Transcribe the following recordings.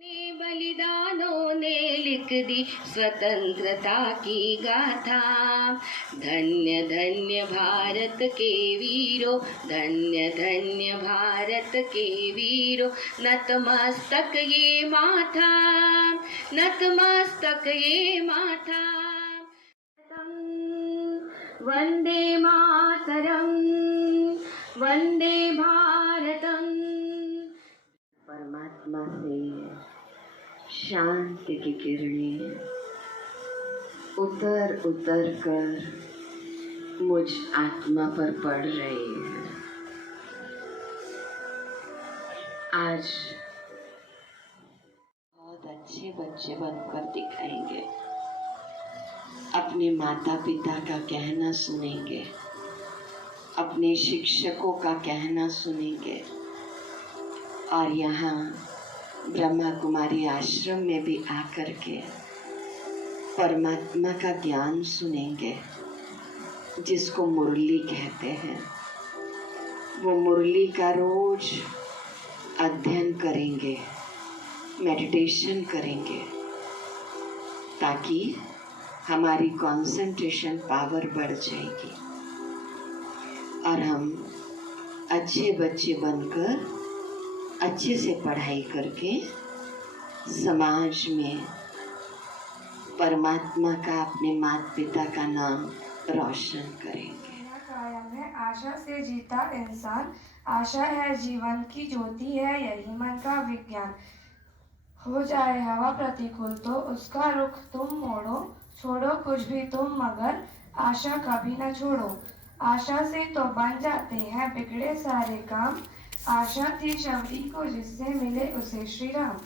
ने बलिदानों ने लिख दी स्वतंत्रता की गाथा। धन्य धन्य भारत के वीरों, धन्य धन्य भारत के वीरों, नतमस्तक ये माथा, नतमस्तक ये माथा। वंदे मातरम, वंदे भारतम। परमात्मा से शांति की किरणें उतर उतर कर मुझ आत्मा पर पड़ रही है। आज बहुत अच्छे बच्चे बनकर दिखाएंगे, अपने माता पिता का कहना सुनेंगे, अपने शिक्षकों का कहना सुनेंगे और यहाँ ब्रह्मा कुमारी आश्रम में भी आकर के परमात्मा का ज्ञान सुनेंगे, जिसको मुरली कहते हैं। वो मुरली का रोज अध्ययन करेंगे, मेडिटेशन करेंगे, ताकि हमारी कंसंट्रेशन पावर बढ़ जाएगी और हम अच्छे बच्चे बनकर अच्छे से पढ़ाई करके समाज में परमात्मा का, अपने माता पिता का नाम रोशन करेंगे। कायम है आशा से जीता इंसान, आशा है जीवन की ज्योति है, यही मन का विज्ञान। हो जाए हवा प्रतिकूल तो उसका रुख तुम मोड़ो, छोड़ो कुछ भी तुम मगर आशा कभी न छोड़ो। आशा से तो बन जाते हैं बिगड़े सारे काम, आशा थी शबरी को जिससे मिले उसे श्री राम।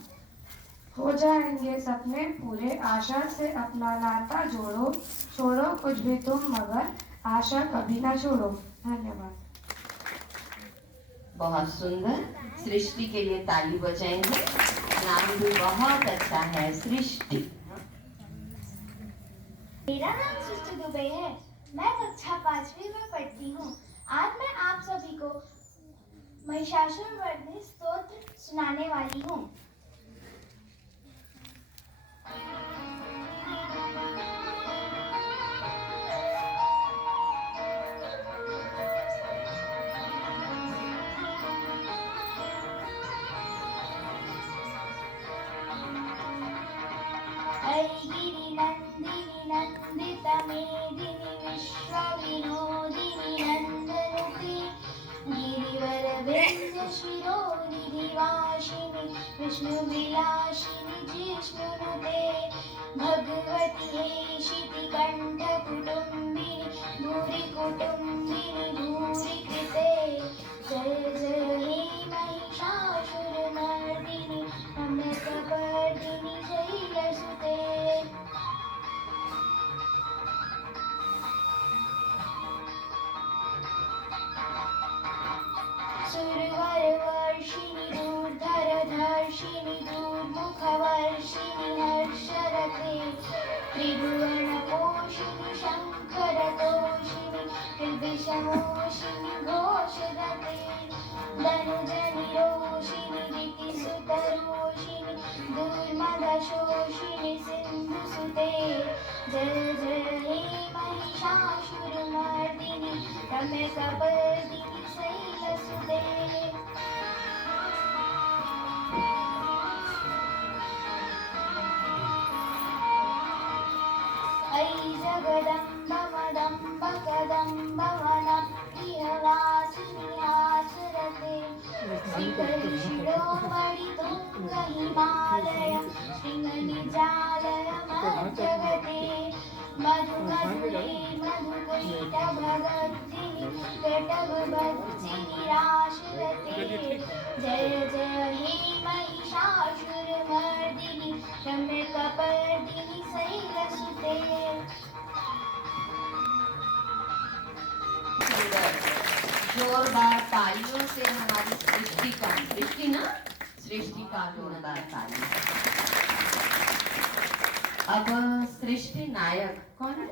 हो जाएंगे सपने पूरे आशा से अपना नाता जोड़ो, छोड़ो कुछ भी तुम मगर आशा कभी ना छोड़ो। धन्यवाद। बहुत सुंदर। सृष्टि के लिए ताली बजाएंगे। नाम भी बहुत अच्छा है, सृष्टि। मेरा नाम सृष्टि दुबे है, मैं कक्षा 5वीं में पढ़ती हूँ। आज मैं आप सभी को महिषासुरमर्दिनी स्तोत्र सुनाने वाली हूँ। गिरि नंदिनी नंदित मेदिनी विश्व विनोदिनी नंदनुते, गिरिवर विंध्य शिरोनिधि वासिनी विष्णु विलासिनी जिष्णुनुते, भगवती हेशिति कंठ कुटुंबिनी भूरि कुटुंबिनी भूरि कृते। जय जय हे महिषासुरमर्दिनी रम्यकपर्दिनी शैलसुते। सुरवरवर्षिणि दूर्धरधर्षिणि दूर्मुखवर्षिणि हर्षरते, त्रिभुवनपोषिणि शङ्करतोषिणि कृद्विषमोषिणि घोषरते, धनुजनिरोषिणि ऋतिसुतरोषिणि दुर्मदशोषिणि सिन्धुसुते। जय जय हे महिषासुरमर्दिनि रम्यकपर्दिनि शैलसुते। ऐ जगदम्ब मदम्ब कदम्ब वनप्रियवासिनि आचरते, शिखरि शिरोमणि तुंग हिमालय शृङ्गनिजालय मज्जगते, मधु मधुरे मधुकैटभवर्धिनि कटभवत्सिनि राशरते। जय जय हे महिषासुरमर्दिनि रम्यकपर्दिनि शैलसुते। जोरदार तालियों से हमारी सृष्टि का, सृष्टि ना, सृष्टि का जोरदार ताली। अब सृष्टि नायक कौन है?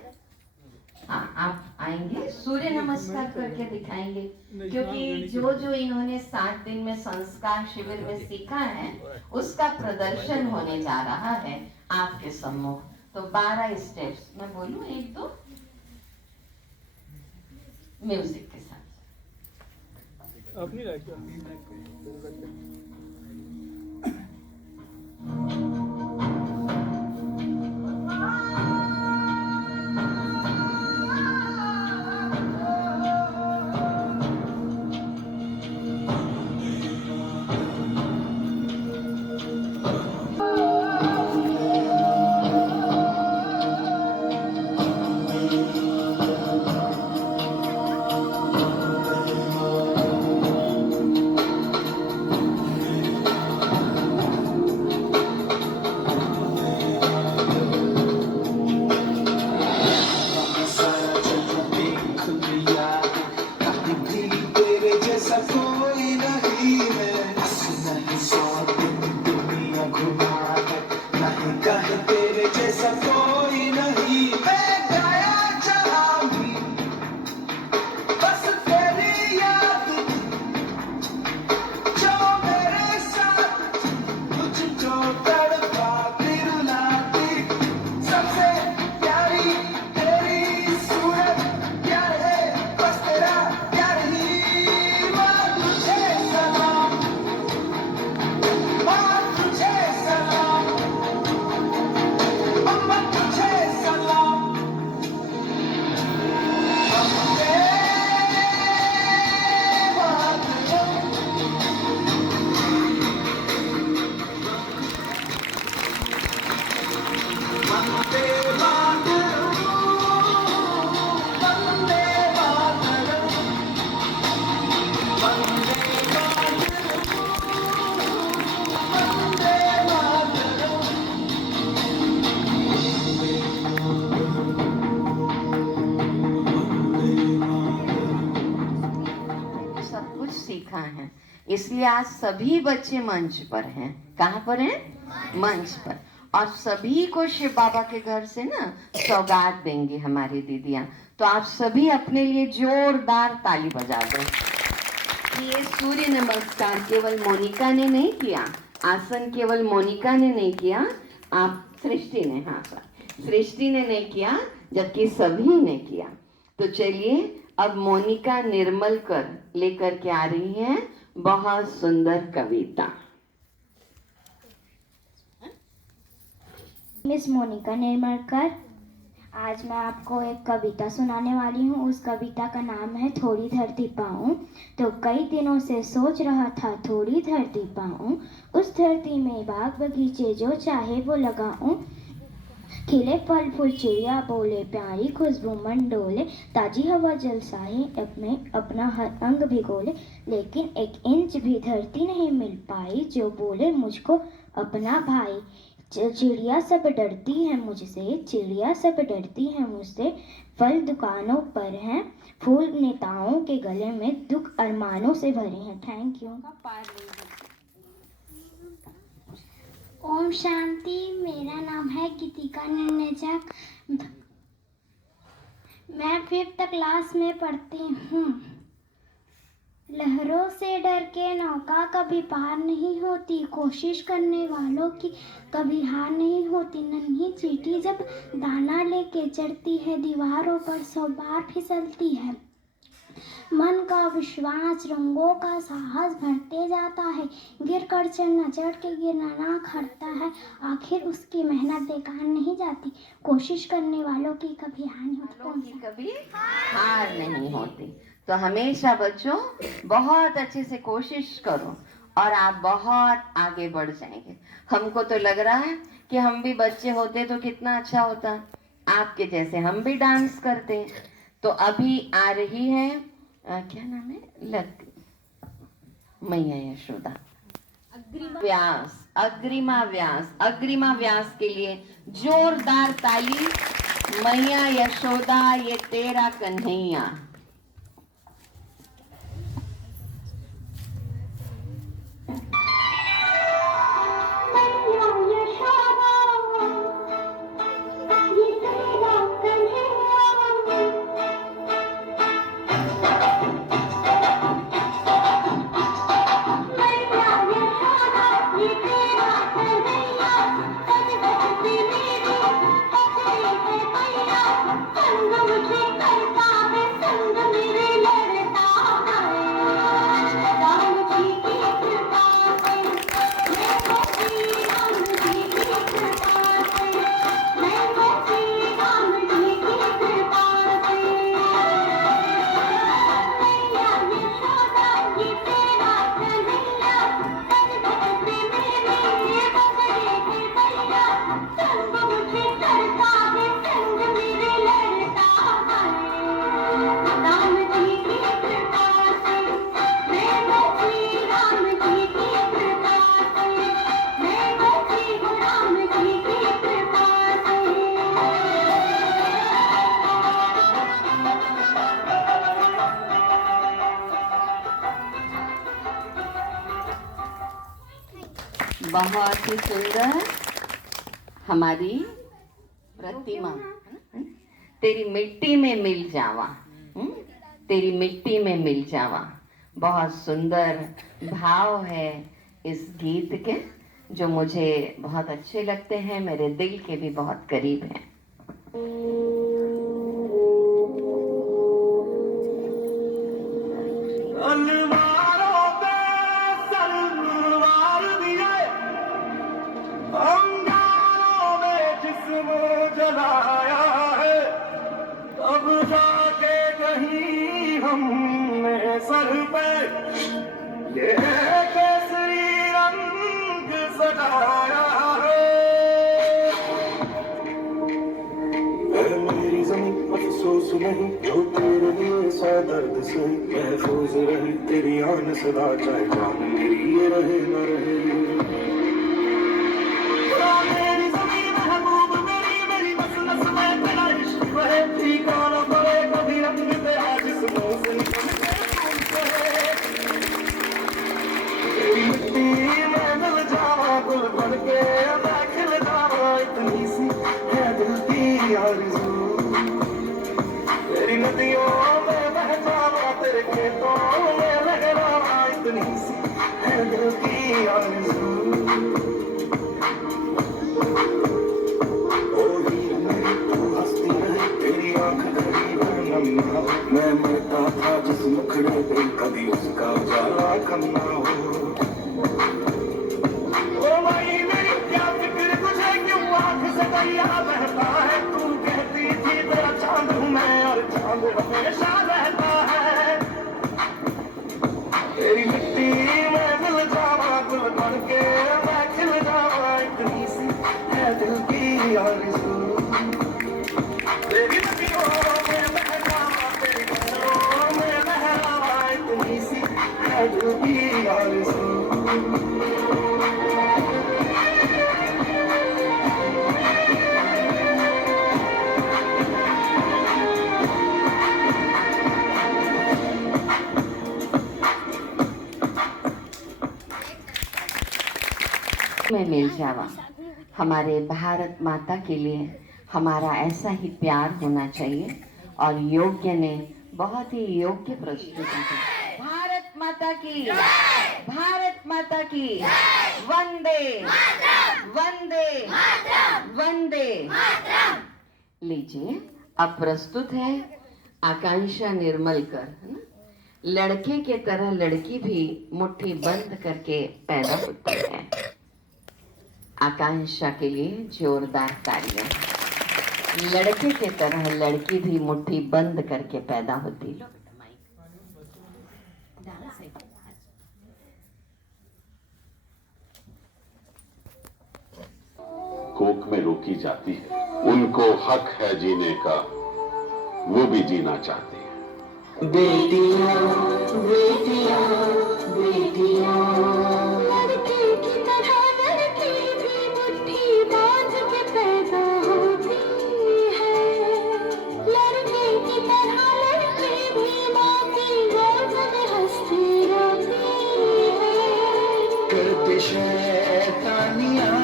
हाँ, आप आएंगे, सूर्य नमस्कार करके दिखाएंगे, क्योंकि जो जो इन्होंने 7 दिन में संस्कार शिविर में सीखा है उसका प्रदर्शन होने जा रहा है आपके सम्मुख। तो 12 स्टेप्स मैं बोलूं, 1 2 म्यूजिक के साथ। अपनी लाइफ सब कुछ सीखा है, इसलिए आज सभी बच्चे मंच पर हैं। कहाँ पर हैं? मंच पर। और सभी को शिव बाबा के घर से ना सौगात देंगे हमारी दीदियाँ। तो आप सभी अपने लिए जोरदार ताली बजा दें। ये सूर्य नमस्कार केवल मोनिका ने नहीं किया, आसन केवल मोनिका ने नहीं किया, आप सृष्टि ने, हाँ सृष्टि ने नहीं किया, जबकि सभी ने किया। तो चलिए अब मोनिका निर्मलकर लेकर के आ रही हैं बहुत सुंदर कविता। मिस मोनिका निर्मलकर, आज मैं आपको एक कविता सुनाने वाली हूँ। उस कविता का नाम है थोड़ी धरती पाऊँ। तो कई दिनों से सोच रहा था थोड़ी धरती पाऊँ, उस धरती में बाग बगीचे जो चाहे वो लगाऊँ, खिले फल फूल चिड़िया बोले प्यारी खुशबू मन डोले, ताजी हवा जलसाए अपना हर अंग भिगोले, लेकिन 1 इंच भी धरती नहीं मिल पाई जो बोले मुझको अपना भाई। चिड़िया सब डरती है मुझसे, चिड़िया सब डरती है मुझसे, फल दुकानों पर हैं, फूल नेताओं के गले में दुख अरमानों से भरे हैं। Thank you. ओम शांति। मेरा नाम है गीतिका निर्णय। मैं 5th क्लास में पढ़ती हूँ। लहरों से डर के नौका कभी पार नहीं होती, कोशिश करने वालों की कभी हार नहीं होती। नन्ही चींटी जब दाना लेके चढ़ती है, दीवारों पर 100 बार फिसलती है। मन का विश्वास रंगों का साहस भरते जाता है, गिर कर चढ़ना चढ़ के गिरना ना खड़ता है, आखिर उसकी मेहनत बेकार नहीं जाती, कोशिश करने वालों की कभी हार नहीं होती। कभी हार नहीं होती। तो हमेशा बच्चों बहुत अच्छे से कोशिश करो और आप बहुत आगे बढ़ जाएंगे। हमको तो लग रहा है कि हम भी बच्चे होते तो कितना अच्छा होता, आपके जैसे हम भी डांस करते। तो अभी आ रही है क्या नाम है, मैया यशोदा व्यास, अग्रिमा व्यास। अग्रिमा व्यास के लिए जोरदार ताली। मैया यशोदा ये तेरा कन्हैया। बहुत ही सुंदर हमारी प्रतिमा, तेरी मिट्टी में मिल जावा, तेरी मिट्टी में मिल जावा। बहुत सुंदर भाव है इस गीत के, जो मुझे बहुत अच्छे लगते हैं, मेरे दिल के भी बहुत करीब हैं। सर पे ये केसरी रंग सजाया है, मेरी ज़मीं अफसोस नहीं जो तेरे लिए सा दर्द से महफूज रही, तेरी आन सदा चाहे जान मेरी ये रहे न रहे। मेरी ज़मीं महबूब मेरी बस नस में तेरा इश्क बहे, फीका न पड़े कभी रंग तेरा जिस्मों से निकल के तेरी मिट्टी में मिल जावा, गुल बन के मैं खिल जावा, इतनी सी है दिल की आरज़ू। तेरी नदियों में बह जावा, तेरे खेतों में लहरावा, इतनी सी है दिल की आरज़ू। ओ हीर मेरी तू हंसती रहे, तेरी आँख घड़ी भर नन्हा, मैं मरता था जिस मुखड़े पे कभी उसका उजाला कम ना हो। ओ माई मेरी क्या फिक्र तुझे, क्यों आँख से दरिया बहता है, तू कहती थी तेरा चांद हूँ मैं और चांद हमेशा रहता है। तेरी मिट्टी में मिल जावा, गुल बन के मैं खिल जावा, इतनी सी है दिल की आरज़ू। तेरी नदियों में बह जावा, तेरी नदियों में लहरावा, इतनी सी है दिल की आरज़ू। में मिल जावा। हमारे भारत माता के लिए हमारा ऐसा ही प्यार होना चाहिए, और योग्य ने बहुत ही योग्य प्रस्तुति की। भारत माता की, भारत माता की, वंदे वंदे वंदे। लीजिए, अब प्रस्तुत है आकांक्षा निर्मलकर, है ना? लड़के के तरह लड़की भी मुट्ठी बंद करके पैदा होती है। आकांक्षा के लिए जोरदार तालियां। लड़के के तरह लड़की भी मुट्ठी बंद करके पैदा होती है। कोख में रोकी जाती है, उनको हक है जीने का, वो भी जीना चाहते हैं। बेटियां बेटियां बेटियां, लड़के की तरह लड़की भी मुट्ठी बांध के पैदा होती है, लड़के की तरह लड़की भी माँ की गोद में हंसती रोती है। करते शैतानियां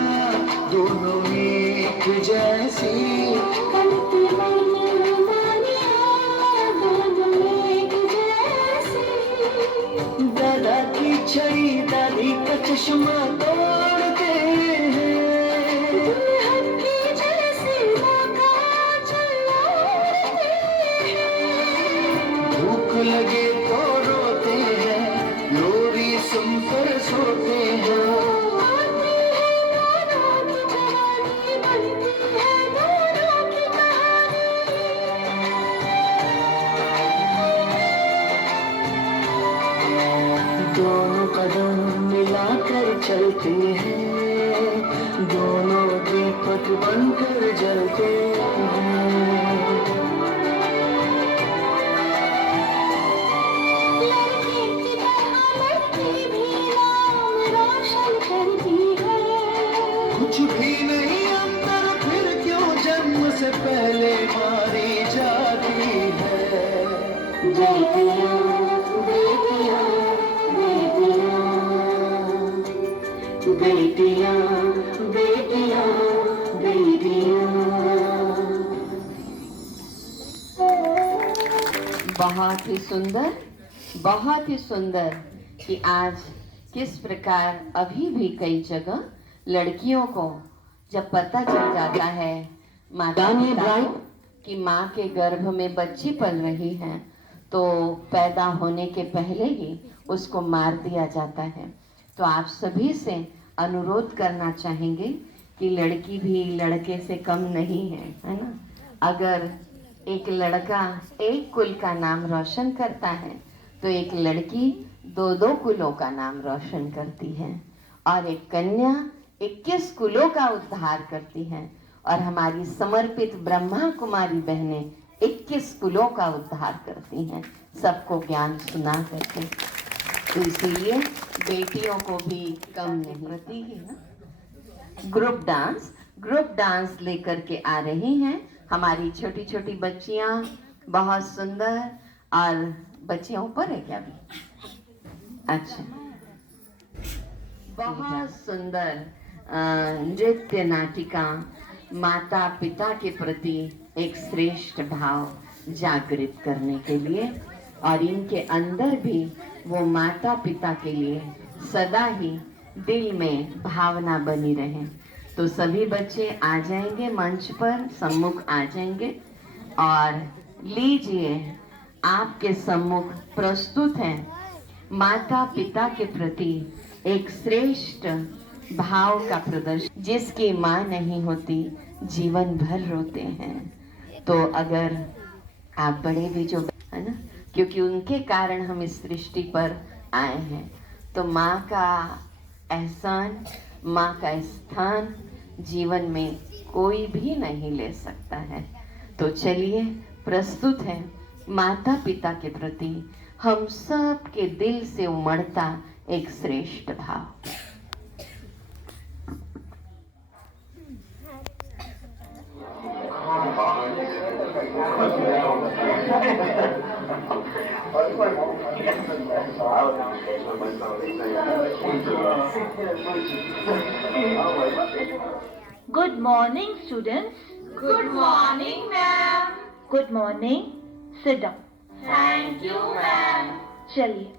दोनों एक जैसी, करती मनमानियां दोनों एक जैसी, दादा की छड़ी दादी का चश्मा तोड़ते हैं, दुल्हन की जैसी माँ का चलाते हैं। भूख लगे तो रोते हैं, लोरी सुनकर सोते हैं। आती है दोनों की जवानी, बनती है दोनों की कहानी। दोनों कदम मिलाकर चलते हैं, दोनों दीपक बनकर जलते हैं। लड़के की तरह लड़की भी नाम रोशन करती है। कुछ भी नहीं अंदर, फिर क्यों जन्म से पहले मारी जाती है। बेटियां बेटियां बेटियां, बेटियां बेटियां बेटियां। बहुत ही सुंदर कि आज किस प्रकार अभी भी कई जगह लड़कियों को जब पता चल जाता है माता पिता को कि माँ के गर्भ में बच्ची पल रही है तो पैदा होने के पहले ही उसको मार दिया जाता है। तो आप सभी से अनुरोध करना चाहेंगे कि लड़की भी लड़के से कम नहीं है ना। अगर एक लड़का एक कुल का नाम रोशन करता है तो एक लड़की दो दो कुलों का नाम रोशन करती है और एक कन्या 21 कुलों का उद्धार करती है और हमारी समर्पित ब्रह्मा कुमारी बहनें 21 कुलों का उद्धार करती हैं सबको ज्ञान सुना करके। तो इसीलिए बेटियों को भी कम नहीं करती है ना। ग्रुप डांस लेकर के आ रही हैं हमारी छोटी छोटी बच्चियां, बहुत सुंदर। और बच्चियां ऊपर है क्या भी? अच्छा, बहुत सुंदर नृत्य नाटिका माता पिता के प्रति एक श्रेष्ठ भाव जागृत करने के लिए और इनके अंदर भी वो माता पिता के लिए सदा ही दिल में भावना बनी रहे। तो सभी बच्चे आ जाएंगे, मंच पर सम्मुख आ जाएंगे और लीजिए आपके सम्मुख प्रस्तुत है माता पिता के प्रति एक श्रेष्ठ भाव का प्रदर्शन। जिसकी माँ नहीं होती जीवन भर रोते हैं। तो अगर आप बड़े भी जो है ना, क्योंकि उनके कारण हम इस सृष्टि पर आए हैं, तो माँ का एहसान, माँ का स्थान जीवन में कोई भी नहीं ले सकता है। तो चलिए प्रस्तुत है माता पिता के प्रति हम सब के दिल से उमड़ता एक श्रेष्ठ भाव। Good morning, students. Good morning, ma'am. Good morning. Sit down. Thank you, ma'am. चलिए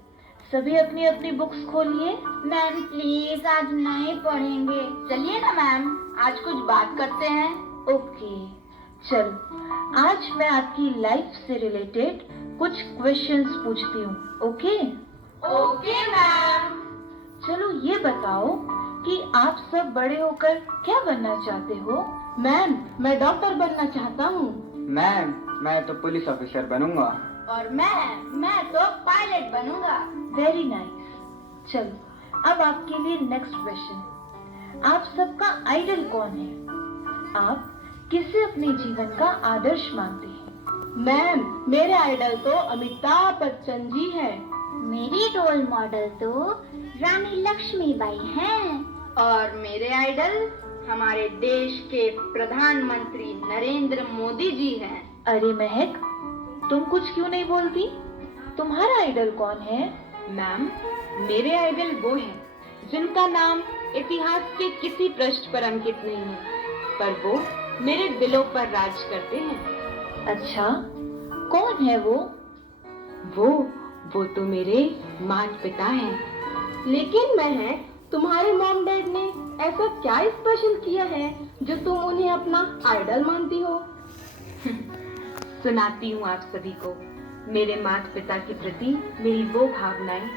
सभी अपनी अपनी बुक्स खोलिए। मैम प्लीज आज नहीं पढ़ेंगे। चलिए ना मैम, आज कुछ बात करते हैं। ओके चलो आज मैं आपकी लाइफ से रिलेटेड कुछ क्वेश्चंस पूछती हूँ। Okay okay ma'am. चलो ये बताओ कि आप सब बड़े होकर क्या बनना चाहते हो? मैम मैं डॉक्टर बनना चाहता हूँ। मैम मैं तो पुलिस ऑफिसर बनूंगा। और मैं तो पायलट बनूंगा। Very nice. चलो अब आपके लिए नेक्स्ट क्वेश्चन। आप सबका आइडल कौन है? आप किसे अपने जीवन का आदर्श मानते हैं? मैम मेरे आइडल तो अमिताभ बच्चन जी हैं। मेरी रोल मॉडल तो रानी लक्ष्मीबाई हैं। और मेरे आइडल हमारे देश के प्रधानमंत्री नरेंद्र मोदी जी हैं। अरे महक तुम कुछ क्यों नहीं बोलती? तुम्हारा आइडल कौन है? मैम मेरे आइडल वो हैं जिनका नाम इतिहास के किसी पृष्ठ पर अंकित नहीं है, पर वो मेरे दिलों पर राज करते हैं। अच्छा कौन है वो? वो तो मेरे माता पिता हैं। लेकिन मैं तुम्हारे मॉम डैड ने ऐसा क्या स्पेशल किया है जो तुम उन्हें अपना आइडल मानती हो? सुनाती हूँ आप सभी को मेरे माता पिता के प्रति मेरी वो भावनाएं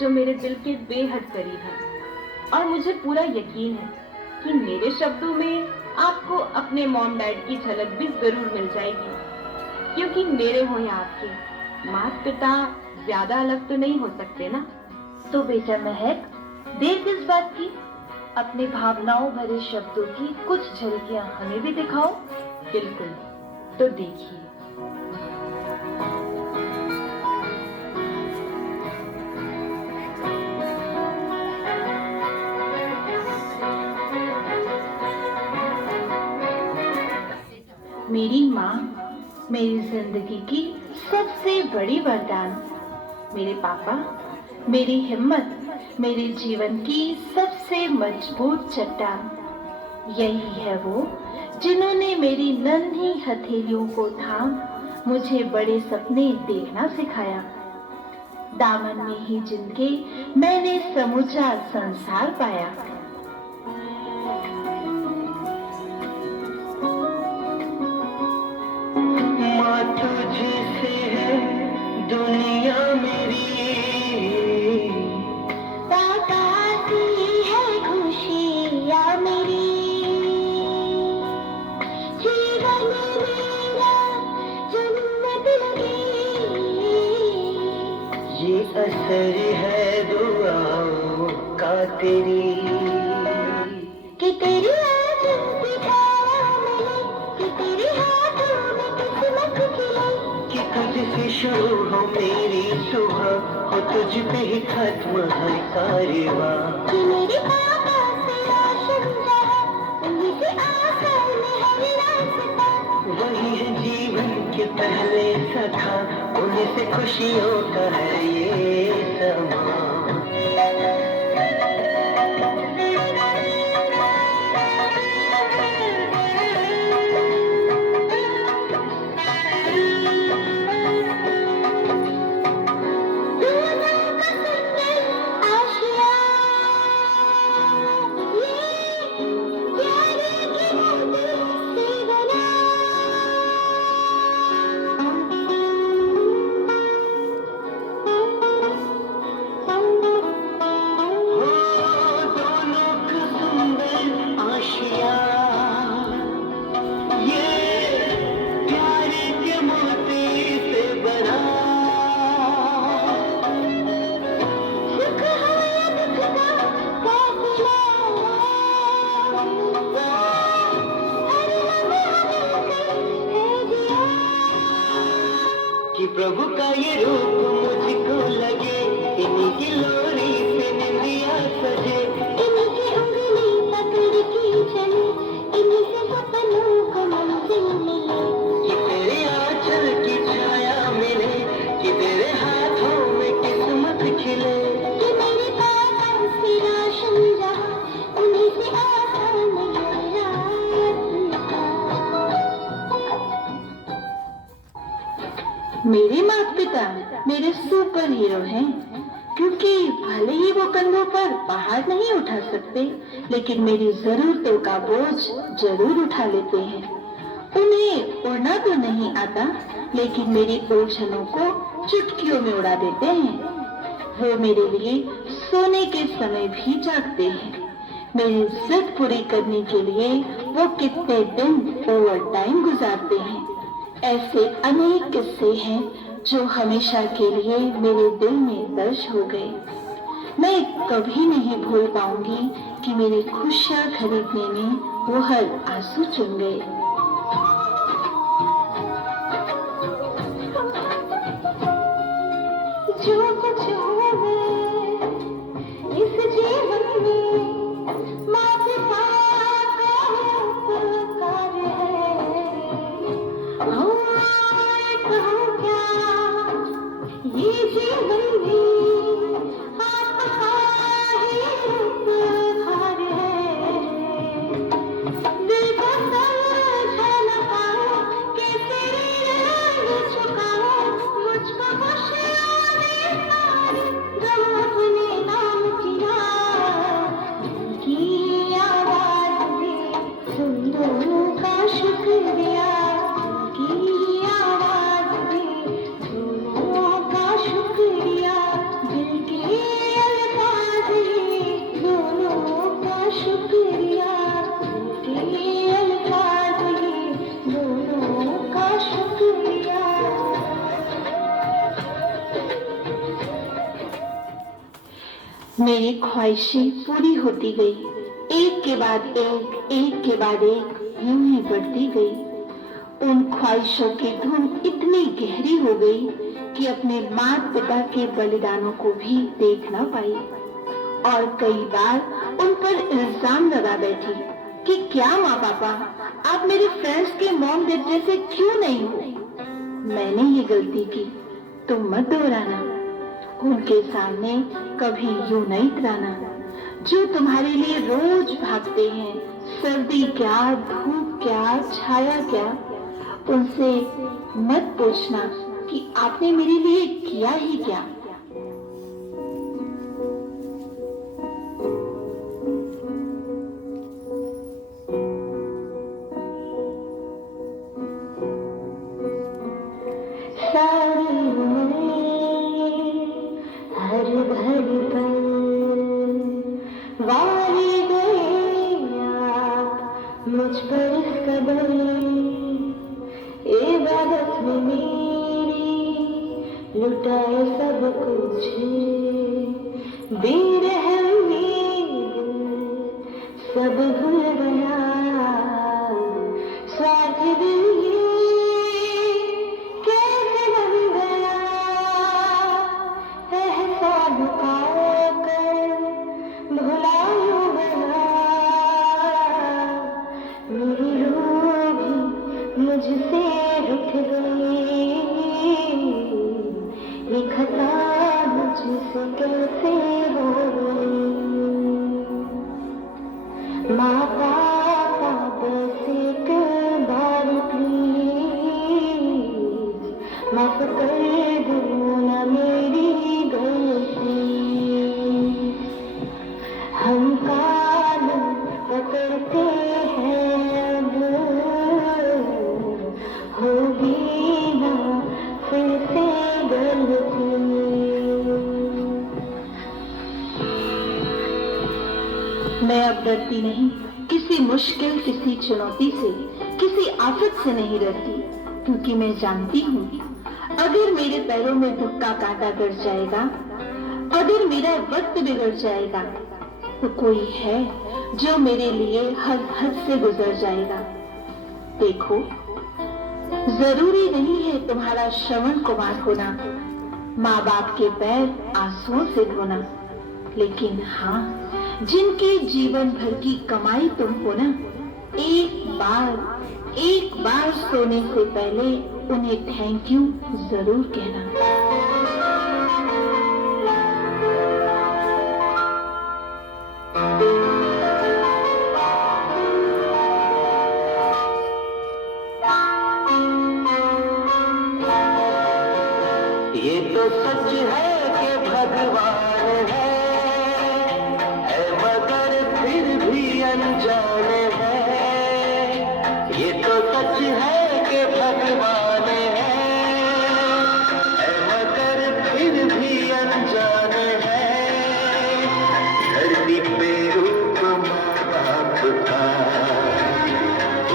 जो मेरे दिल के बेहद करीब हैं। और मुझे पूरा यकीन है कि मेरे शब्दों में आपको अपने मॉम डैड की झलक भी जरूर मिल जाएगी, क्योंकि मेरे हो या आपके माता पिता ज्यादा अलग तो नहीं हो सकते ना। तो बेटा महक देर किस बात की, अपने भावनाओं भरे शब्दों की कुछ झलकियां हमें भी दिखाओ। बिल्कुल, तो देखिए। मेरी माँ मेरी जिंदगी की सबसे बड़ी वरदान। मेरे पापा मेरी हिम्मत, मेरे जीवन की सबसे मजबूत चट्टान। यही है वो जिन्होंने मेरी नन्ही हथेलियों को थाम मुझे बड़े सपने देखना सिखाया। दामन में ही जिनके मैंने समूचा संसार पाया। माँ तुझसे है दुनिया मेरी, ताकाती है खुशियाँ मेरी, जीवन मेरा जन्नत लगी। ये असर है दुआओं का तेरी, कि तेरी आंचल की छाया मिले, कि तेरे हाथों में किस्मत खिले, कि तुझसे शुरू हो मेरी सुबह, हो तुझ पे ही खत्म है कारवां। कि मेरे पापा से रोशन जहाँ, उन्हीं से आसान है रास्ता। वही है जीवन के पहले सखा, उन्हीं से खुशियों का है ये समा। कि प्रभु का ये रूप मुझको लगे, इन्हीं की लोरी से निंदिया सजे, इन्हीं की उंगली पकड़ के चले, इन्हीं से सपनों को मंजिल मिले। कि तेरे आंचल की छाया मिले, कि तेरे हाथों में किस्मत खिले, कि मेरे पापा से रोशन जहाँ, उन्हीं से आसान है रास्ता। मेरे माता पिता मेरे सुपर हीरो हैं, क्योंकि भले ही वो कंधों पर पहाड़ नहीं उठा सकते, लेकिन मेरी जरूरतों का बोझ जरूर उठा लेते हैं। उन्हें उड़ना तो नहीं आता, लेकिन मेरी उलझनों को चुटकियों में उड़ा देते हैं। वो मेरे लिए सोने के समय भी जागते हैं। मेरी जिद पूरी करने के लिए वो कितने दिन ओवर टाइम गुजारते हैं। ऐसे अनेक किस्से हैं जो हमेशा के लिए मेरे दिल में दर्ज हो गए। मैं कभी नहीं भूल पाऊंगी कि मेरी खुशियां खरीदने में वो हर आंसू चुन गए। जो कुछ हुए इस जीवन में, माँ पिता का उपकार है। कहूँ क्या ये जीवन में आपका ही उपकार है। दिल को समझा न पाऊं, कैसे रंग चुकाऊं, मुझको खुशियाँ दे सारी, गम अपने नाम किया। दिल की आवाज़ दे सुन दोनों का शुक्रिया, दिल की आवाज़ दे दोनों का शुक्रिया, दिल के अल्फाज ये दोनों का शुक्रिया, दिल के अल्फाज ये दोनों का शुक्रिया। मेरी ख्वाहिशें पूरी होती गई, एक के बाद एक के बाद एक यूं ही बढ़ती गई। उन ख्वाहिशों की धुन इतनी गहरी हो गई कि अपने माता पिता के बलिदानों को भी देख ना पाई, और कई बार उन पर इल्जाम लगा बैठी कि क्या माँ पापा आप मेरे फ्रेंड्स के मॉम डैड जैसे क्यों नहीं हो। मैंने ये गलती की, तुम मत दोहराना। उनके सामने कभी यूं नहीं इतराना। जो तुम्हारे लिए रोज भागते हैं, सर्दी क्या, धूप क्या, छाया क्या, उनसे मत पूछना कि आपने मेरे लिए किया ही क्या। मुझ पर इस कदर इबादत में मेरी लुटाए सब कुछ, बेरहमी सब भूल गया, स्वार्थ दिल ये कैसे बन गया, एहसान पाकर भुला यूं गया, मेरी रूह भी मुझसे रुठ गई, ये खता मुझसे कैसे हो गई। माँ पापा बस एक बार प्लीज माफ कर दो ना मेरी गलती, हम कान पकड़ते हैं अब होगी ना फिर से गलती। मैं अब डरती नहीं, किसी मुश्किल, किसी चुनौती से, किसी आफत से नहीं डरती, क्योंकि मैं जानती हूँ अगर मेरे पैरों में दुख का कांटा गड़ जाएगा, अगर मेरा वक्त बिगड़ जाएगा, तो कोई है जो मेरे लिए हर हद से गुजर जाएगा। देखो, जरूरी नहीं है तुम्हारा श्रवण कुमार होना, माँ बाप के पैर आंसुओं से धोना, लेकिन हाँ, जिनके जीवन भर की कमाई तुम हो ना, एक बार सोने से पहले उन्हें थैंक यू जरूर कहना। ये तो सच है कि भगवान है मगर फिर भी अनजान है। ये तो सच है कि भगवान है मगर फिर भी अनजान है। धरती पे रूप माँ बाप का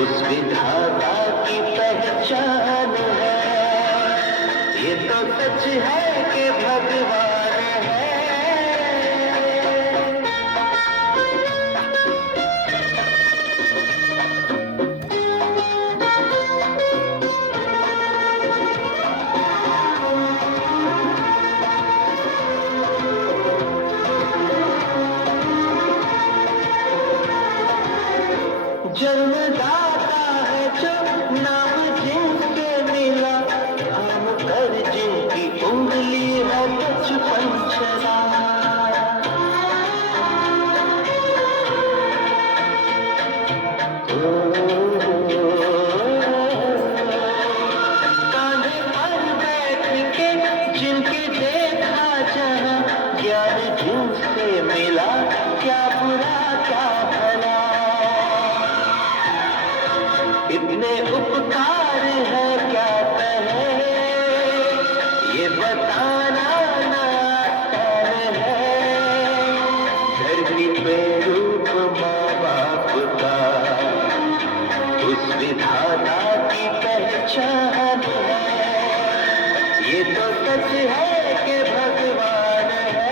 उस विधाता की पहचान है। ये तो सच है कि भगवान है। जन्मदाता है जो नाम जिनसे मिला, हम कर जिनकी उंगली है बचपन चला। कांधे पर बैठ के जिनके देखा जहाँ, ज्ञान जिनसे मिला, क्या बुरा क्या भला। इतने उपकार है क्या कहे, ये बताना ना आसान है। धरती पे रूप माँ बाप का उस विधाता की पहचान है। ये तो सच है कि भगवान है।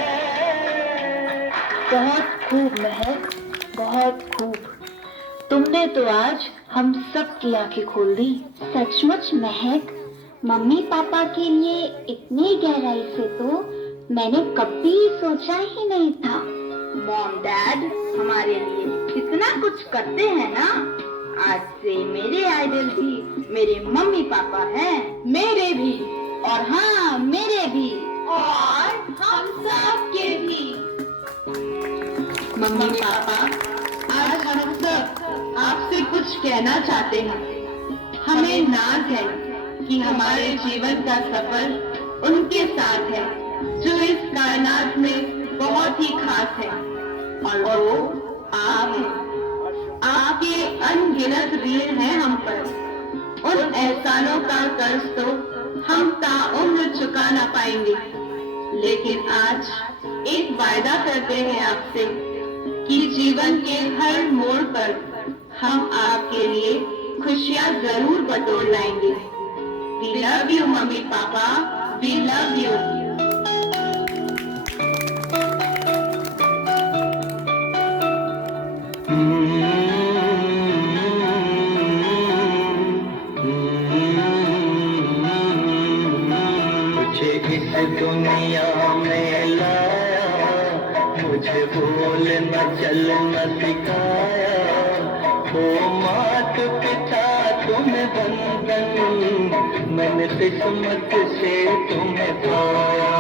बहुत खूब महक, बहुत खूब। तुमने तो आज हम सब की आंखें खोल दी। सचमुच महक, मम्मी पापा के लिए इतनी गहराई से तो मैंने कभी सोचा ही नहीं था। मॉम डैड हमारे लिए इतना कुछ करते हैं ना, आज से मेरे आइडल भी मेरे मम्मी पापा हैं। मेरे भी, और हाँ मेरे भी, और हम सब के भी। मम्मी पापा, आज हम सब आपसे कुछ कहना चाहते हैं। हमें नाज है कि हमारे जीवन का सफर उनके साथ है जो इस कायनात में बहुत ही खास है, और वो आप हैं। आपके अनगिनत ऋण हैं हम पर। उन एहसानों का कर्ज तो हम ताउम्र चुका ना पाएंगे, लेकिन आज एक वायदा करते हैं आपसे कि जीवन के हर मोड़ पर हम आपके लिए खुशियाँ जरूर बटोर लाएंगे। We love you, mummy papa, we love you। मुझे इस दुनिया में लाया, मुझे बोलना चलना सिखाया। ओ मात पिता तुम्हें बंधन, मैंने किस्मत से तुम्हें पाया।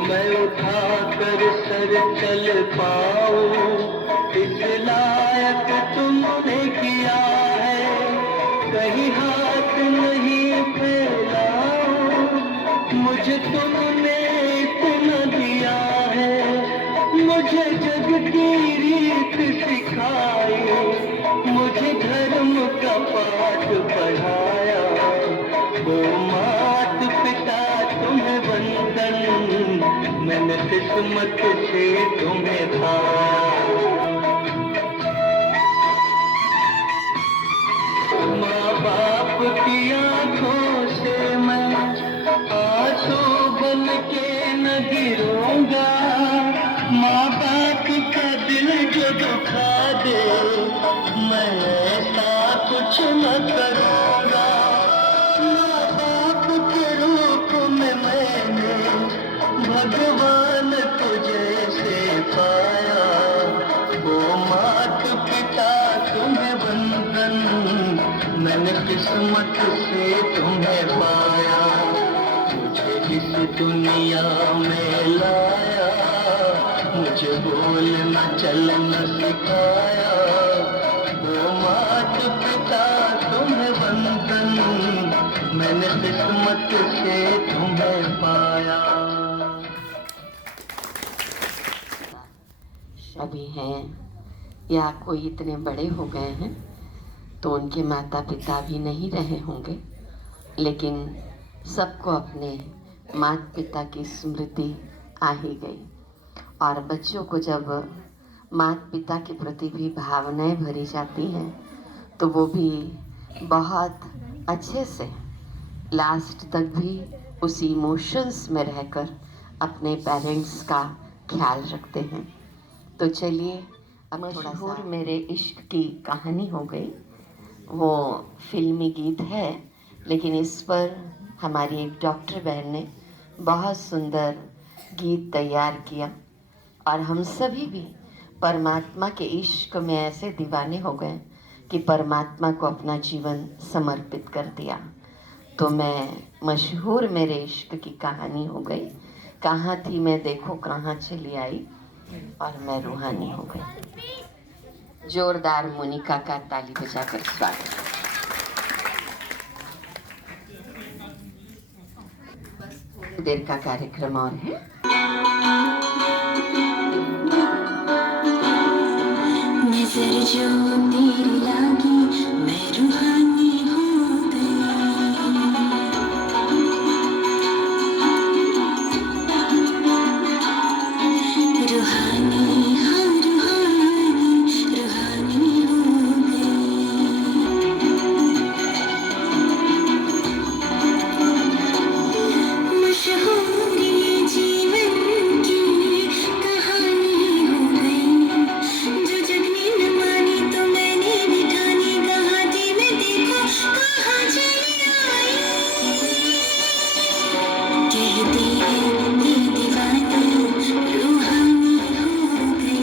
मैं उठा कर सर चल पाऊं, इस लायक तुमने किया है। कहीं हाथ नहीं फैलाऊं, मुझे तुमने इतना दिया है। मुझे जग की रीत सिखाई, मुझे धर्म का पाठ पढ़ाया। वो मात पिता तुम्हें बंधन, मैंने किस्मत से तुम्हें पाया। माँ बाप की आंखों से मैं आंसू बन के न गिरूंगा। माँ बाप का दिल जो दुखा दे, मैं ऐसा कुछ न करूंगा। माँ बाप के रूप में मैंने भगवान को जैसे पाया। वो मात पिता तुम्हें बंधन, मैंने किस्मत से तुम्हें पाया। मुझे इस दुनिया में लाया, मुझे बोलना चलना सिखाया। वो मात पिता तुम्हें बंधन, मैंने किस्मत से तुम्हें पाया। अभी हैं या कोई इतने बड़े हो गए हैं तो उनके माता पिता भी नहीं रहे होंगे, लेकिन सबको अपने माता पिता की स्मृति आ ही गई। और बच्चों को जब माता पिता के प्रति भी भावनाएं भरी जाती हैं तो वो भी बहुत अच्छे से लास्ट तक भी उसी इमोशंस में रहकर अपने पेरेंट्स का ख्याल रखते हैं। तो चलिए अब थोड़ा सा मेरे इश्क की कहानी हो गई। वो फिल्मी गीत है, लेकिन इस पर हमारी एक डॉक्टर बहन ने बहुत सुंदर गीत तैयार किया और हम सभी भी परमात्मा के इश्क में ऐसे दीवाने हो गए कि परमात्मा को अपना जीवन समर्पित कर दिया। तो मैं मशहूर मेरे इश्क की कहानी हो गई। कहाँ थी मैं देखो कहाँ चली आई, और मैं रूहानी हो गई। जोरदार मोनिका का ताली बजाकर स्वागत। बस थोड़ी देर का कार्यक्रम और है। नजर जो तेरी लागी मैं रूहानी हो गई। रूहानी हाँ रूहानी रूहानी हो गई। मशहूर ये जीवन की कहानी हो गई। जो जग ने न मानी तो मैंने भी ठानी। कहाँ थी मैं देखो कहाँ चली आई। कहती है ये दीवानी रूहानी हो गई।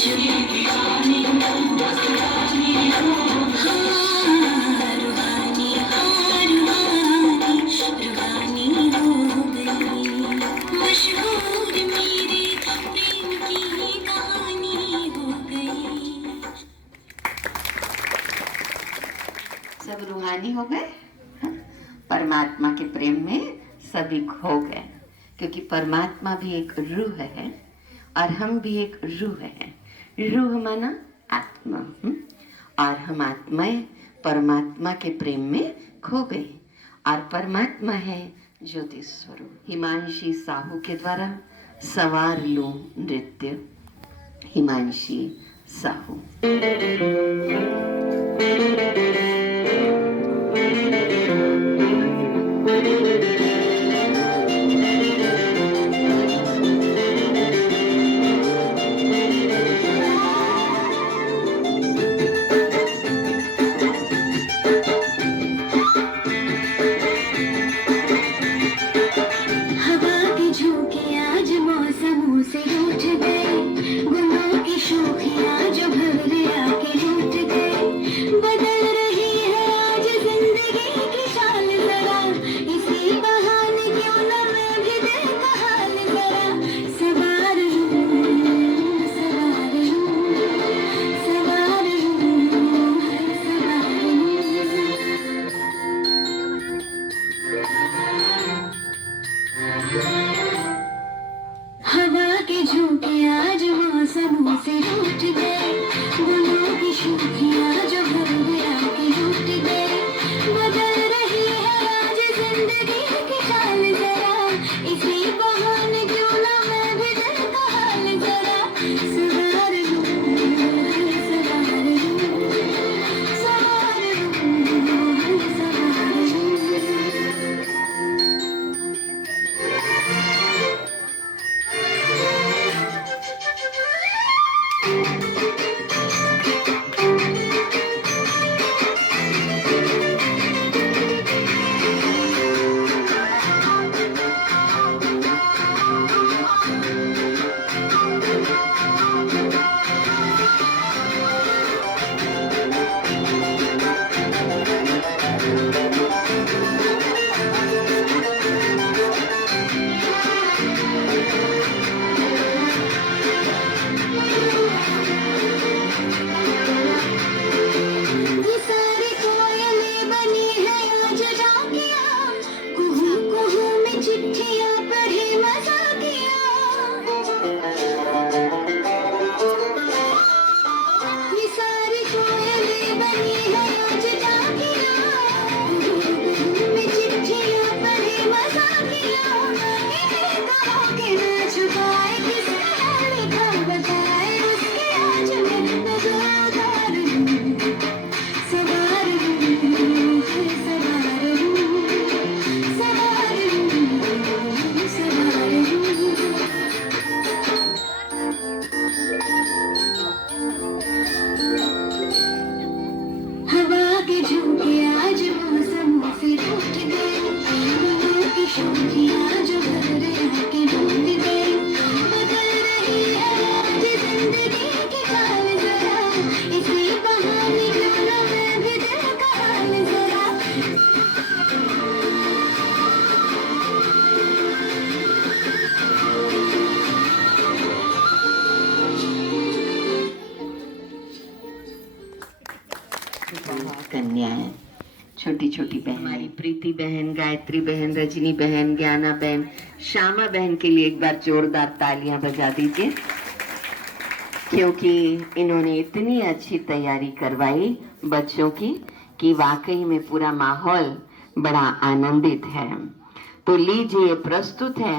सब रूहानी हो गए, हाँ? परमात्मा के प्रेम में सभी खो गए, क्योंकि परमात्मा भी एक रूह है और हम भी एक रूह है। रूह माना आत्मा, और हम आत्माएं परमात्मा के प्रेम में खो गए, और परमात्मा है ज्योति स्वरूप। हिमांशी साहू के द्वारा सवार लो नृत्य। हिमांशी साहू। कन्याएं, छोटी छोटी बहन, हमारी प्रीति बहन, गायत्री बहन, रजनी बहन, ज्ञाना बहन, श्यामा बहन के लिए एक बार जोरदार तालियां बजा दीजिए, क्योंकि इन्होंने इतनी अच्छी तैयारी करवाई बच्चों की कि वाकई में पूरा माहौल बड़ा आनंदित है। तो लीजिए, प्रस्तुत है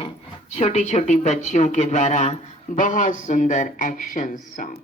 छोटी छोटी बच्चियों के द्वारा बहुत सुंदर एक्शन सॉन्ग।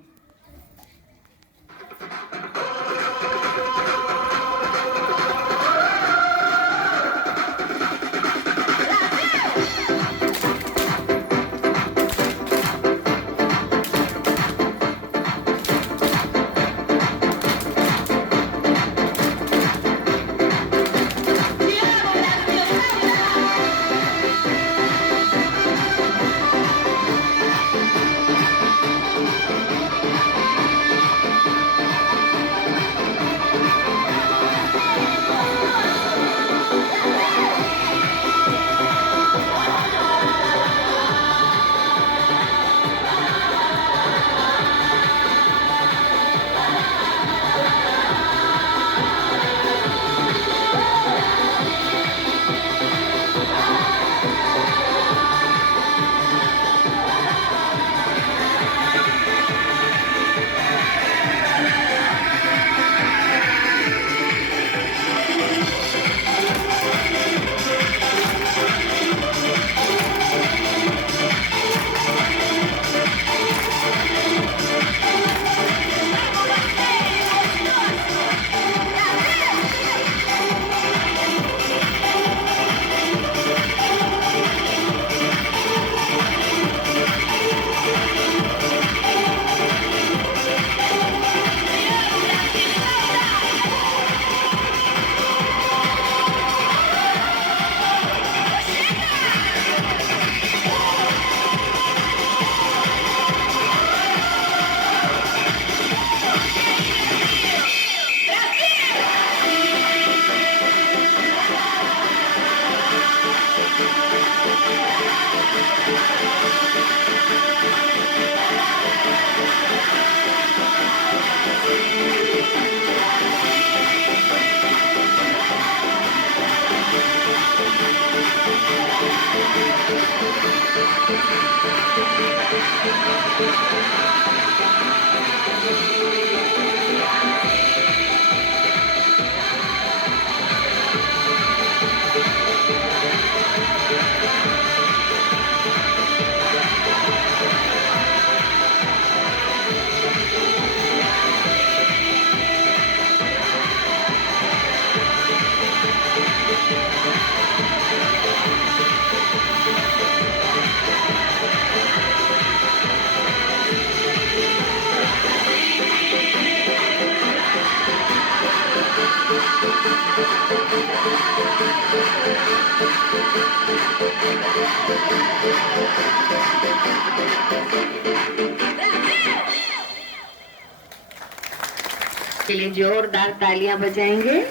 के लिए जोरदार तालियां बजाएंगे।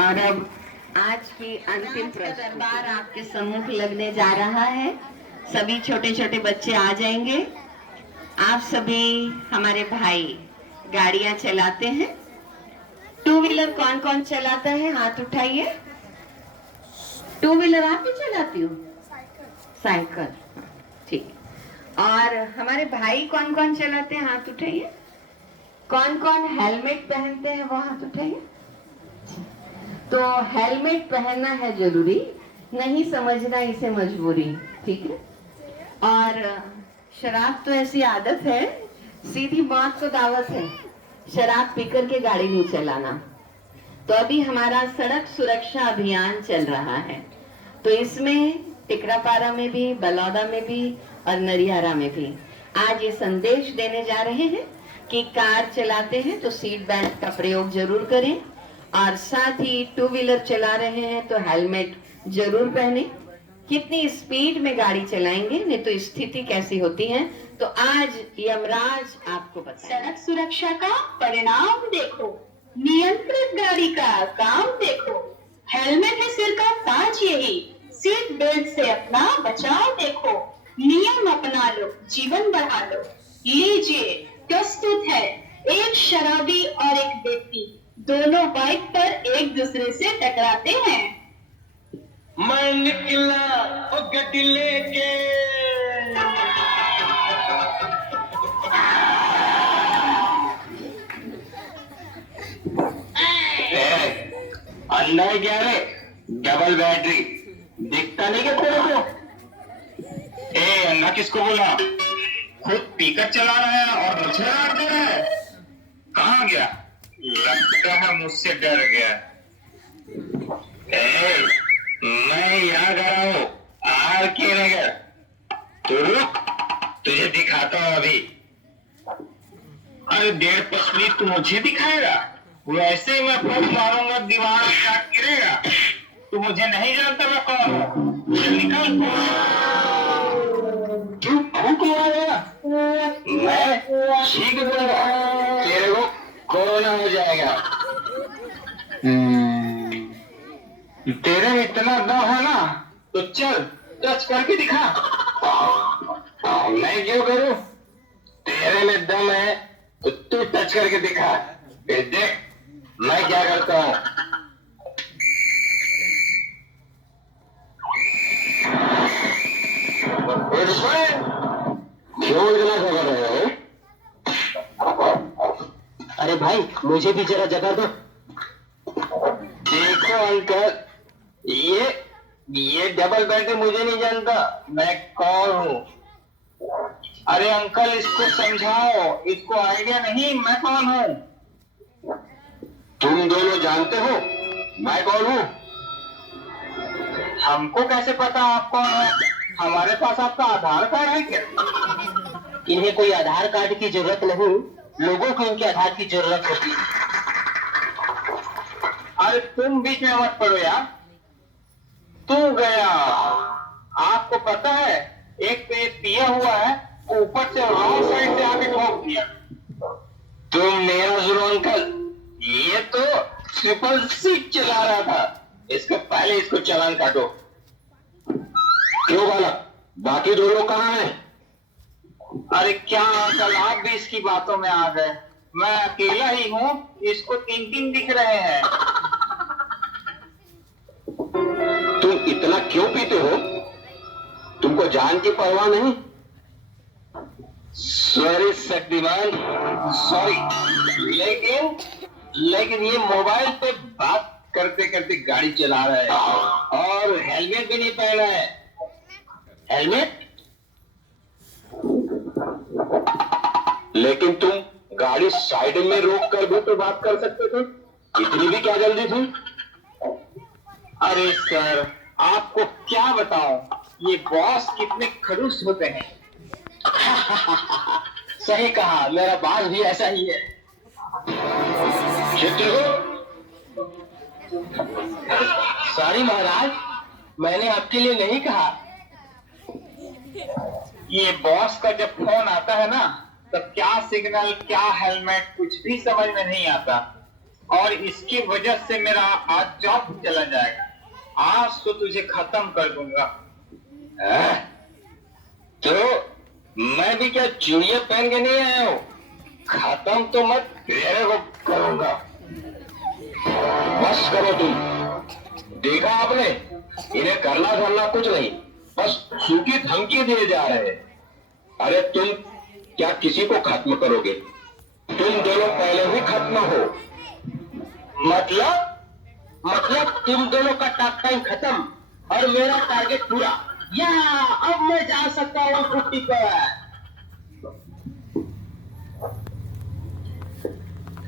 और अब आज की अंतिम दरबार आपके सम्मुख लगने जा रहा है। सभी छोटे छोटे बच्चे आ जाएंगे। आप सभी हमारे भाई गाड़ियां चलाते हैं। टू व्हीलर कौन कौन चलाता है, हाथ उठाइए। टू व्हीलर आप ही चलाती हो? साइकिल, ठीक। और हमारे भाई कौन कौन चलाते हैं, हाथ उठाइए। कौन कौन हेलमेट पहनते हैं, वो हाथ उठाइए। तो हेलमेट पहनना है जरूरी, नहीं समझना इसे मजबूरी, ठीक है। और शराब तो ऐसी आदत है, सीधी मौत को दावत है। शराब पीकर के गाड़ी नहीं चलाना। तो अभी हमारा सड़क सुरक्षा अभियान चल रहा है, तो इसमें टिकरापारा में भी, बलौदा में भी और नरियारा में भी आज ये संदेश देने जा रहे हैं कि कार चलाते हैं तो सीट बेल्ट का प्रयोग जरूर करें, और साथ ही टू व्हीलर चला रहे हैं तो हेलमेट जरूर पहने। कितनी स्पीड में गाड़ी चलाएंगे, नहीं तो स्थिति कैसी होती है, तो आज यमराज आपको बताएं। सड़क सुरक्षा का परिणाम देखो, नियंत्रित गाड़ी का काम देखो, हेलमेट है सिर का ताज, यही सीट बेल्ट से अपना बचाव देखो, नियम अपना लो, जीवन बढ़ा लो। लीजिए प्रस्तुत है एक शराबी और एक व्यक्ति, दोनों बाइक पर एक दूसरे से टकराते हैं। मैं निकला ओ गड्डी लेके, अंदर क्या रे, डबल बैटरी दिखता नहीं क्या तेरे को? ए अंधा किसको बोला? खुद पीकर चला रहा है और मुझे डांट दे रहा है। कहाँ गया? लगता है मुझसे डर गया। मैं यहाँ गया हूँ आर के नगर, तो रुक तुझे दिखाता हूँ अभी। अरे 1.5 मिनट तू मुझे दिखाएगा? वैसे ही मैं फूक मारूंगा, दीवार काट गिरेगा। तू मुझे नहीं जानता मैं कौन हूँ, चल निकल। तू फूक मारेगा? मैं ठीक दूंगा, तेरे को कोरोना हो जाएगा। तेरे में इतना दम है ना, तो चल टच करके दिखा। मैं क्यों करूं? तेरे में दम है तो तू टच करके दिखा, फिर देख मैं क्या करता हूं। क्यों इतना खबर रहे हो? अरे भाई मुझे भी जरा जगह दो। देखो अंकल, ये डबल बेड मुझे नहीं जानता मैं कौन हूँ। अरे अंकल इसको समझाओ, इसको आइडिया नहीं मैं कौन हूँ। तुम दोनों जानते हो मैं कौन हूँ? हमको कैसे पता आप कौन है? हमारे पास आपका आधार कार्ड है क्या? इन्हें कोई आधार कार्ड की जरूरत नहीं, लोगों को इनके आधार की जरूरत होती है। अरे तुम बीच में मत पड़ो यार। तू गया, आपको पता है एक पे पिया हुआ है, ऊपर से रॉन्ग साइड से आके ठोक दिया। तुम मेरा सुनो अंकल, ये तो 666 चला रहा था, इसके पहले इसको चालान काटो। क्यों बालक, बाकी दो लोग कहाँ हैं? अरे क्या अंकल आप भी इसकी बातों में आ गए, मैं अकेला ही हूँ, इसको 3 दिख रहे हैं। तुम इतना क्यों पीते हो? तुमको जान की परवाह नहीं? सॉरी शक्तिमान, सॉरी, लेकिन ये मोबाइल पे बात करते करते गाड़ी चला रहा है और हेलमेट भी नहीं पहना है। हेलमेट? लेकिन तुम गाड़ी साइड में रोक कर भी तो बात कर सकते थे, इतनी भी क्या जल्दी थी? अरे सर आपको क्या बताऊं, ये बॉस कितने खड़ूस होते हैं। सही कहा, मेरा बॉस भी ऐसा ही है। सॉरी महाराज, मैंने आपके लिए नहीं कहा, ये बॉस का जब फोन आता है ना, तब क्या सिग्नल क्या हेलमेट कुछ भी समझ में नहीं आता, और इसकी वजह से मेरा आज जॉब चला जाएगा। आज तो तुझे खत्म कर दूंगा। तो मैं भी क्या चूड़ियां पहन के नहीं आया हूँ? खत्म तो मत तेरे को करूंगा। बस करो तुम। देखा आपने, इन्हें करना धरना कुछ नहीं, बस सूखी धमकी दिए जा रहे हैं। अरे तुम क्या किसी को खत्म करोगे? तुम दोनों पहले ही खत्म हो। मतलब तुम दोनों का टॉक टाइम खत्म और मेरा टारगेट पूरा। या अब मैं जा सकता हूँ छुट्टी पर।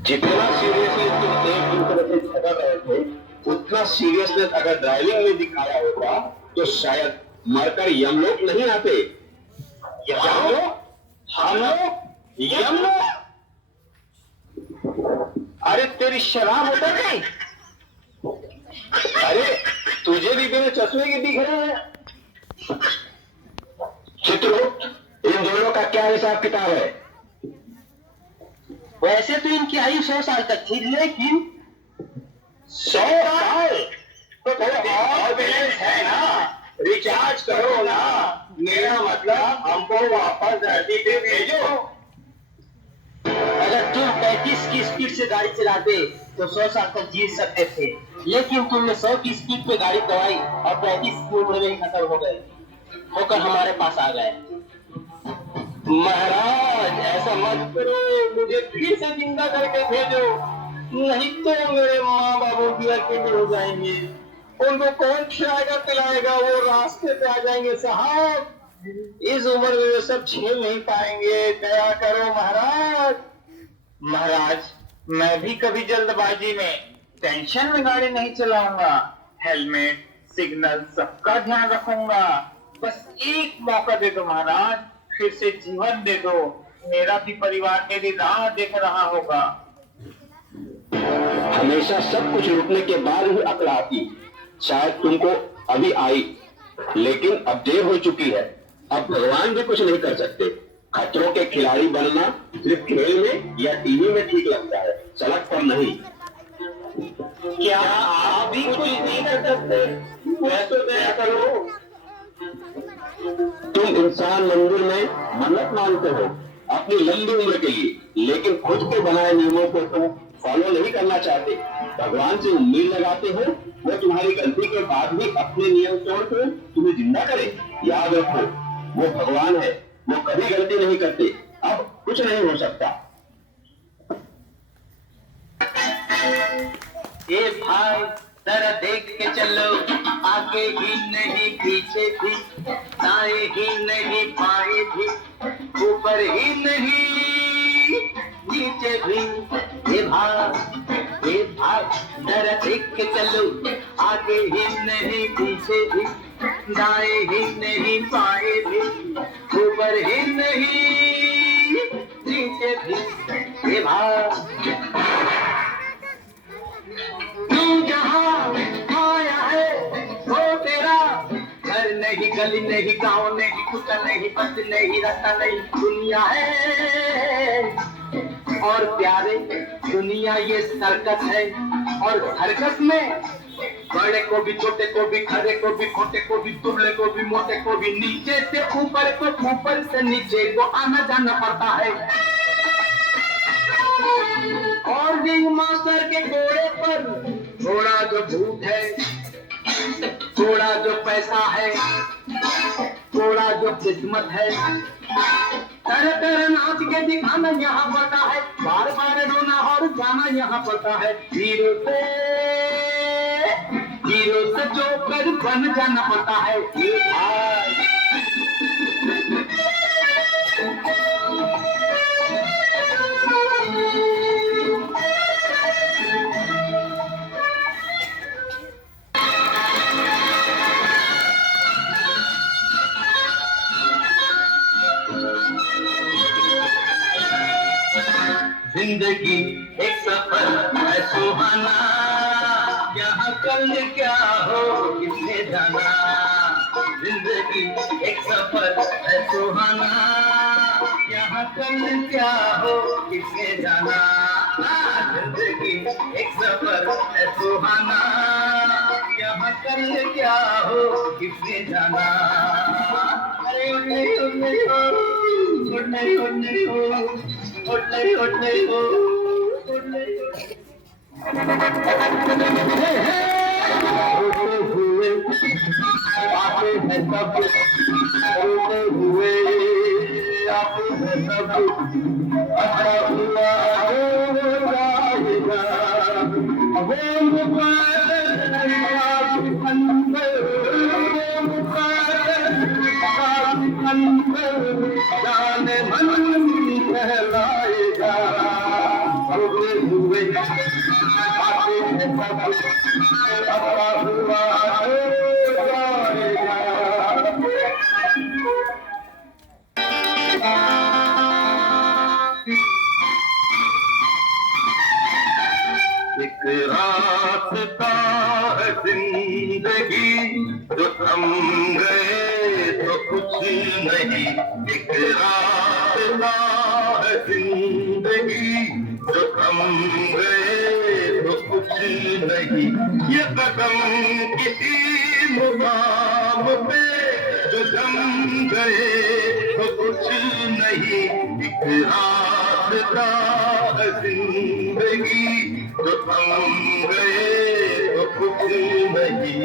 जितना सीरियसली तुम एक दूसरे से झगड़ रहे थे, उतना सीरियसनेस अगर ड्राइविंग में दिखाया होता तो शायद मरकर यमलोक नहीं आते। यमलोक? अरे तेरी शराब होता नहीं? अरे तुझे भी बिना चश्मे के दिख रहे हैं। चित्रगुप्त, इन दोनों का क्या हिसाब किताब है? वैसे तो इनकी आयु 100 साल तक थी, लेकिन 100 साल तो और बैलेंस है ना, रिचार्ज करो ना। मेरा मतलब हमको वापस धरती पे भेजो। अगर तुम 35 की स्पीड से गाड़ी चलाते तो 100 साल तक जी सकते थे, लेकिन तुमने 100 की स्पीड पे गाड़ी दौड़ाई और 35 की उम्र में ही खत्म हो गए, होकर हमारे पास आ गए। महाराज ऐसा मत करो, मुझे फिर से जिंदा करके भेजो, नहीं तो मेरे माँ बाबू भी अकेले हो जाएंगे। उनको कौन खिलाएगा पिलाएगा, वो रास्ते पे आ जाएंगे। साहब इस उम्र में वो सब झेल नहीं पाएंगे, दया करो महाराज। महाराज मैं भी कभी जल्दबाजी में टेंशन में गाड़ी नहीं चलाऊंगा। हेलमेट सिग्नल सबका ध्यान रखूंगा। बस एक मौका दे दो महाराज, फिर से जीवन दे दो। मेरा भी परिवार मेरी राह देख रहा होगा। हमेशा सब कुछ रुकने के बाद ही अकड़ आती। शायद तुमको अभी आई, लेकिन अब देर हो चुकी है। अब भगवान भी कुछ नहीं कर सकते। खतरों के खिलाड़ी बनना सिर्फ खेल में या टीवी में ठीक लगता है, सड़क पर नहीं। क्या आप भी कुछ नहीं कर सकते? मैं तो दया करो। तुम इंसान मंदिर में मन्नत मानते हो अपनी लंबी उम्र के लिए, लेकिन खुद के बनाए नियमों को तुम फॉलो नहीं करना चाहते। भगवान से उम्मीद लगाते हो वो तुम्हारी गलती के बाद भी अपने नियम तोड़कर तुम्हें जिंदा करे। याद रखो वो भगवान है, वो कभी गलती नहीं करते। अब कुछ नहीं हो सकता। ए भाई जरा देख के चलो, आगे ही नहीं पीछे भी, दाएं ही नहीं बाएं भी, ऊपर ही नहीं नीचे भी। ए भाई जरा देख के चलो, आगे ही नहीं पीछे भी, दाएं ही नहीं बाएं भी, ऊपर ही नहीं नीचे भी। ए भाई तू जहाँ आया है वो तेरा घर नहीं, गली नहीं, गाँव नहीं, कुछ नहीं, बस नहीं, रास्ता नहीं, दुनिया है। और प्यारे दुनिया ये सर्कस है, और सर्कस में बड़े को भी, छोटे को भी, खरे को भी, खोटे को भी, दुबले को भी, मोटे को भी, नीचे से ऊपर को, ऊपर से नीचे को आना जाना पड़ता है। और रिंग मास्टर के घोड़े पर घोड़ा जो भूत है, घोड़ा जो पैसा है, घोड़ा जो किस्मत है, तरह तरह नाच के दिखाना यहाँ पड़ता है, बार बार रोना और गाना यहाँ पड़ता है। हीरो से जोकर बन जाना पड़ता है। ये भाई जिंदगी एक सफर है सुहाना, यहाँ कल क्या हो किसने जाना। जिंदगी एक सफर है सुहाना, यहाँ कल क्या हो किसने जाना। जिंदगी एक सफर है सुहाना, यहाँ कल क्या हो किसने जाना। अरे उड़ने उड़ने हो, उड़ने उड़ने हो, उड़ने उड़ने हो, उड़ने हुए आते हैं सब, रोते हुए आते हैं सब, अच्छा हुआ हो जाएगा। वो मुबारक अंदर, वो मुबारक अंदर, जाने मन कहलाएगा। रोते हुए आते हैं सब, अच्छा हुआ हो जाएगा। एक रास्ता है जिंदगी जो थम गए तो कुछ नहीं। एक रास्ता है जिंदगी जो थम गए तो कुछ नहीं। ये कदम किसी मुकाम पे जो जम गए तो कुछ नहीं। एक रास्ता है जिंदगी जो थम गए तो कुछ नहीं।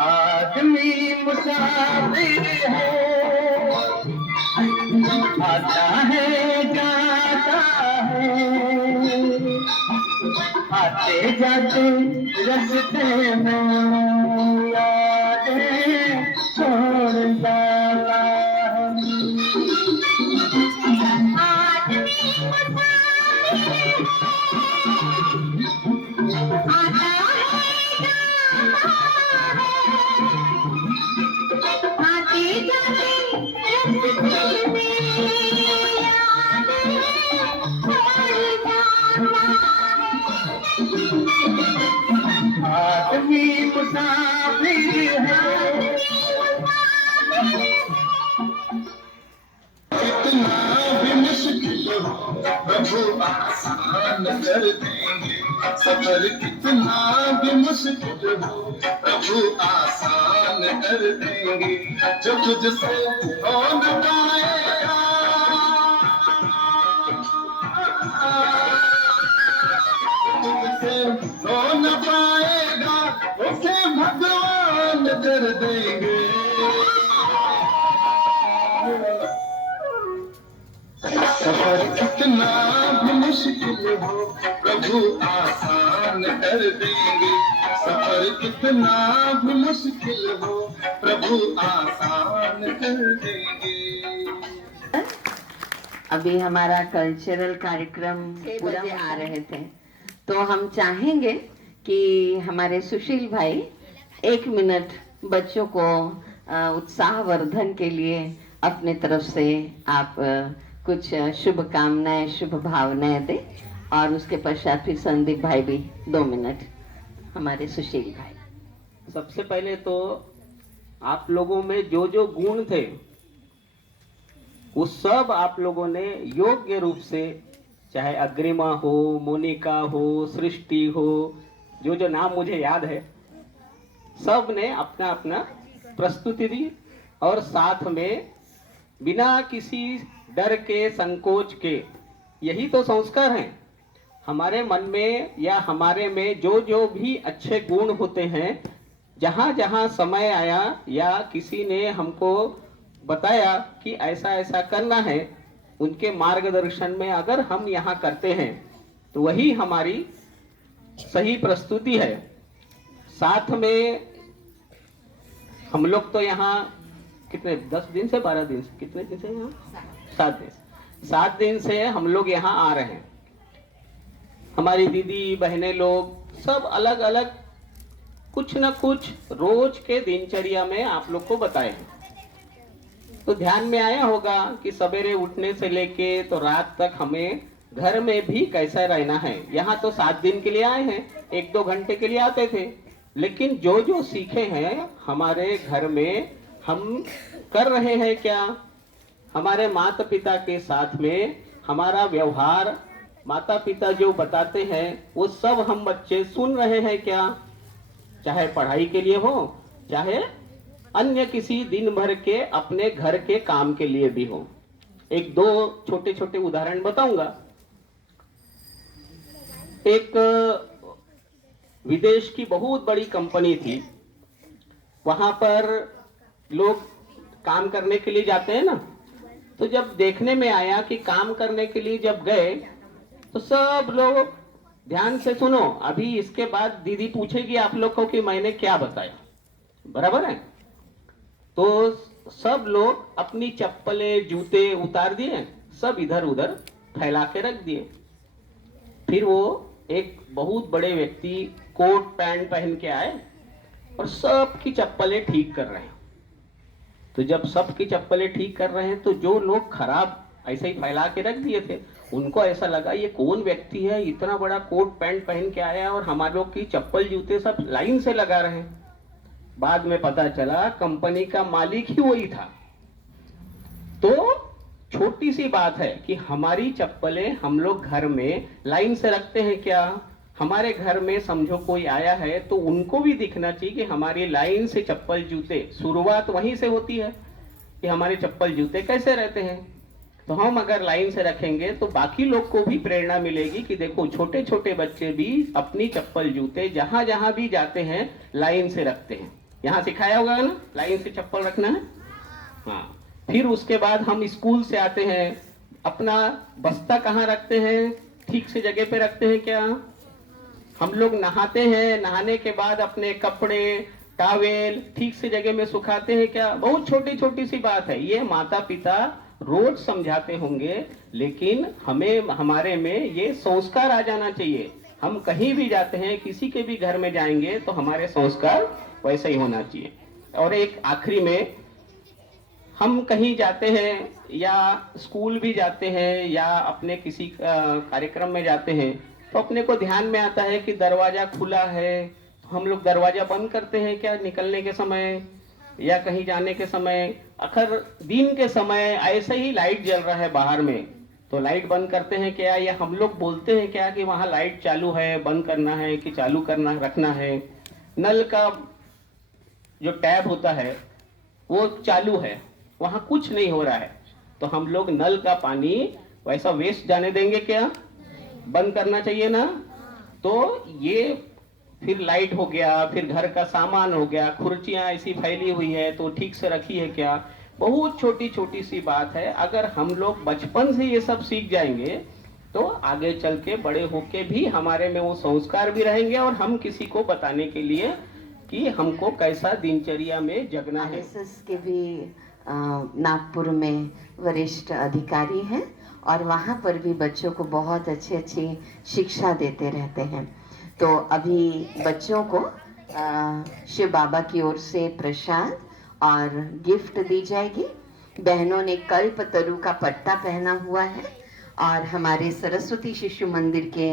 आदमी मुसाफिर है, आता है जाता है, आते जाते रास्ते में यादें छोड़ जाता है। आदमी मुसाफिर है, कितना भी मुश्किल हो प्रभु आसान कर देंगे। सफर कितना भी मुश्किल हो प्रभु आसान कर देंगे। जो तुझसे हो न पाएगा, तुझसे हो न पाएगा, उसे भगवान कर देंगे। सफर कितना भी मुश्किल हो प्रभु आसान कर देंगे। सफर कितना भी मुश्किल हो प्रभु आसान कर देंगे। अभी हमारा कल्चरल कार्यक्रम पूरा आ रहे थे, तो हम चाहेंगे कि हमारे सुशील भाई 1 मिनट बच्चों को उत्साहवर्धन के लिए अपने तरफ से आप कुछ शुभकामनाएं, शुभ भावनाएं दें, और उसके पश्चात फिर संदीप भाई भी 2 मिनट। हमारे सुशील भाई। सबसे पहले तो आप लोगों में जो जो गुण थे वो सब आप लोगों ने योग्य रूप से, चाहे अग्रिमा हो, मोनिका हो, सृष्टि हो, जो जो नाम मुझे याद है, सब ने अपना अपना प्रस्तुति दी। और साथ में बिना किसी डर के, संकोच के, यही तो संस्कार हैं हमारे मन में या हमारे में। जो जो भी अच्छे गुण होते हैं, जहाँ जहाँ समय आया या किसी ने हमको बताया कि ऐसा ऐसा करना है, उनके मार्गदर्शन में अगर हम यहाँ करते हैं तो वही हमारी सही प्रस्तुति है। साथ में हम लोग तो यहाँ कितने 10 दिन से 12 दिन से, कितने दिन से यहाँ 7 दिन से हम लोग यहाँ आ रहे हैं। हमारी दीदी बहनें लोग सब अलग अलग कुछ न कुछ रोज के दिनचर्या में आप लोग को बताए हैं। तो ध्यान में आया होगा कि सवेरे उठने से लेके तो रात तक हमें घर में भी कैसा रहना है। यहाँ तो 7 दिन के लिए आए हैं, 1-2 घंटे के लिए आते थे, लेकिन जो जो सीखे हैं हमारे घर में हम कर रहे हैं क्या? हमारे माता पिता के साथ में हमारा व्यवहार, माता पिता जो बताते हैं वो सब हम बच्चे सुन रहे हैं क्या? चाहे पढ़ाई के लिए हो, चाहे अन्य किसी दिन भर के अपने घर के काम के लिए भी हो। 1-2 छोटे छोटे उदाहरण बताऊंगा। एक विदेश की बहुत बड़ी कंपनी थी, वहां पर लोग काम करने के लिए जाते हैं ना, तो जब देखने में आया कि काम करने के लिए जब गए तो सब लोग ध्यान से सुनो, अभी इसके बाद दीदी पूछेगी आप लोग को कि मैंने क्या बताया, बराबर है? तो सब लोग अपनी चप्पलें जूते उतार दिए, सब इधर उधर फैला के रख दिए। फिर वो एक बहुत बड़े व्यक्ति कोट पैंट पहन के आए और सबकी चप्पलें ठीक कर रहे हैं। तो जब सबकी चप्पलें ठीक कर रहे हैं तो जो लोग खराब ऐसे ही फैला के रख दिए थे, उनको ऐसा लगा ये कौन व्यक्ति है, इतना बड़ा कोट पैंट पहन के आया और हमारे लोग की चप्पल जूते सब लाइन से लगा रहे हैं। बाद में पता चला कंपनी का मालिक ही वही था। तो छोटी सी बात है कि हमारी चप्पलें हम लोग घर में लाइन से रखते हैं क्या? हमारे घर में समझो कोई आया है तो उनको भी दिखना चाहिए कि हमारी लाइन से चप्पल जूते, शुरुआत वहीं से होती है कि हमारे चप्पल जूते कैसे रहते हैं। तो हम अगर लाइन से रखेंगे तो बाकी लोग को भी प्रेरणा मिलेगी कि देखो छोटे छोटे बच्चे भी अपनी चप्पल जूते जहां जहां भी जाते हैं लाइन से रखते हैं। यहाँ सिखाया होगा ना लाइन से चप्पल रखना है। हाँ, फिर उसके बाद हम स्कूल से आते हैं, अपना बस्ता कहाँ रखते हैं? ठीक से जगह पे रखते हैं क्या? हम लोग नहाते हैं, नहाने के बाद अपने कपड़े टॉवेल ठीक से जगह में सुखाते हैं क्या? बहुत छोटी छोटी सी बात है, ये माता पिता रोज समझाते होंगे, लेकिन हमें हमारे में ये संस्कार आ जाना चाहिए। हम कहीं भी जाते हैं, किसी के भी घर में जाएंगे तो हमारे संस्कार वैसा ही होना चाहिए। और एक आखिरी में, हम कहीं जाते हैं या स्कूल भी जाते हैं या अपने किसी कार्यक्रम में जाते हैं तो अपने को ध्यान में आता है कि दरवाजा खुला है, तो हम लोग दरवाजा बंद करते हैं क्या निकलने के समय या कहीं जाने के समय? अगर दिन के समय ऐसे ही लाइट जल रहा है बाहर में तो लाइट बंद करते हैं क्या? या हम लोग बोलते हैं क्या कि वहाँ लाइट चालू है, बंद करना है कि चालू करना रखना है? नल का जो टैब होता है वो चालू है, वहाँ कुछ नहीं हो रहा है, तो हम लोग नल का पानी वैसा वेस्ट जाने देंगे क्या? बंद करना चाहिए ना। तो ये फिर लाइट हो गया, फिर घर का सामान हो गया, खुर्चियाँ ऐसी फैली हुई है तो ठीक से रखी है क्या? बहुत छोटी छोटी सी बात है। अगर हम लोग बचपन से ये सब सीख जाएंगे तो आगे चल के बड़े होके भी हमारे में वो संस्कार भी रहेंगे और हम किसी को बताने के लिए कि हमको कैसा दिनचर्या में जगना है। RSS के भी नागपुर में वरिष्ठ अधिकारी हैं और वहाँ पर भी बच्चों को बहुत अच्छी शिक्षा देते रहते हैं। तो अभी बच्चों को शिव बाबा की ओर से प्रसाद और गिफ्ट दी जाएगी। बहनों ने कल्पतरु का पट्टा पहना हुआ है और हमारे सरस्वती शिशु मंदिर के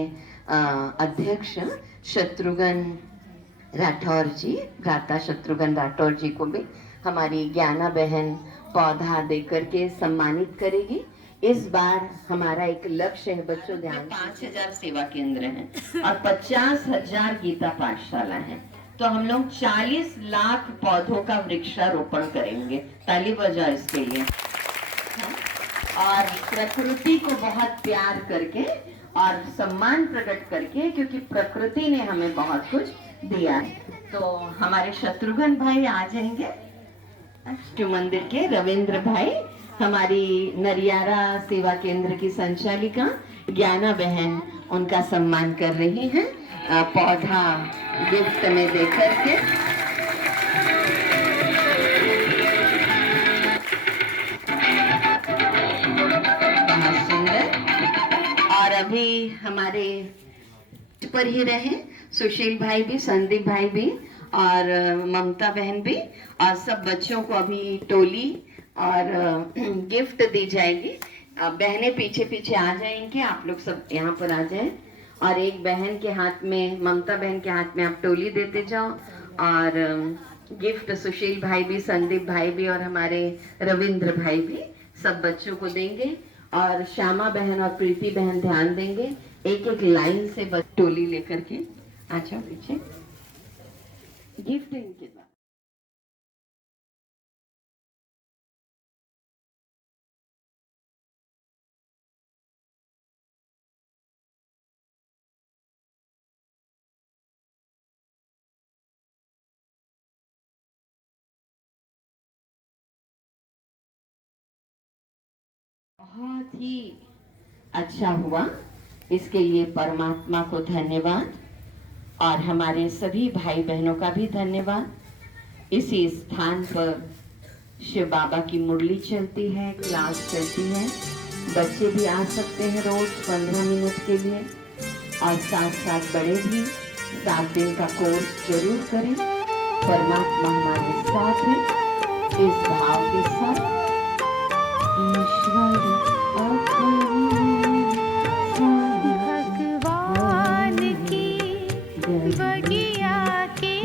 अध्यक्ष शत्रुघ्न राठौर जी, भ्राता शत्रुघ्न राठौर जी को भी हमारी ज्ञाना बहन पौधा देकर के सम्मानित करेगी। इस बार हमारा एक लक्ष्य है बच्चों, ध्यान, 5000 सेवा केंद्र हैं और 50,000 गीता पाठशाला है, तो हम लोग 40 लाख पौधों का वृक्षारोपण करेंगे। ताली बजाओ इसके लिए। और प्रकृति को बहुत प्यार करके और सम्मान प्रकट करके, क्योंकि प्रकृति ने हमें बहुत कुछ दिया है। तो हमारे शत्रुघ्न भाई आ जाएंगे, शिव मंदिर के रविंद्र भाई, हमारी नरियारा सेवा केंद्र की संचालिका ज्ञाना बहन उनका सम्मान कर रही हैं पौधा गिफ्ट में देकर के। बहुत सुंदर। और अभी हमारे पर ही रहे सुशील भाई भी, संदीप भाई भी और ममता बहन भी, और सब बच्चों को अभी टोली और गिफ्ट दी जाएगी। बहनें पीछे पीछे आ जाएंगे, आप लोग सब यहाँ पर आ जाएं। और एक बहन के हाथ में, ममता बहन के हाथ में आप टोली देते जाओ। और गिफ्ट सुशील भाई भी, संदीप भाई भी और हमारे रविंद्र भाई भी सब बच्चों को देंगे। और श्यामा बहन और प्रीति बहन ध्यान देंगे, एक एक लाइन से बस टोली लेकर के आ जाओ पीछे। गिफ्ट इनके बाद बहुत ही अच्छा हुआ, इसके लिए परमात्मा को धन्यवाद और हमारे सभी भाई बहनों का भी धन्यवाद। इसी स्थान पर शिव बाबा की मुरली चलती है, क्लास चलती है, बच्चे भी आ सकते हैं रोज 15 मिनट के लिए। और साथ साथ बड़े भी 7 दिन का कोर्स जरूर करें। परमात्मा हमारे साथ है, इस भाव के साथ ईश्वर भगवान की बगिया के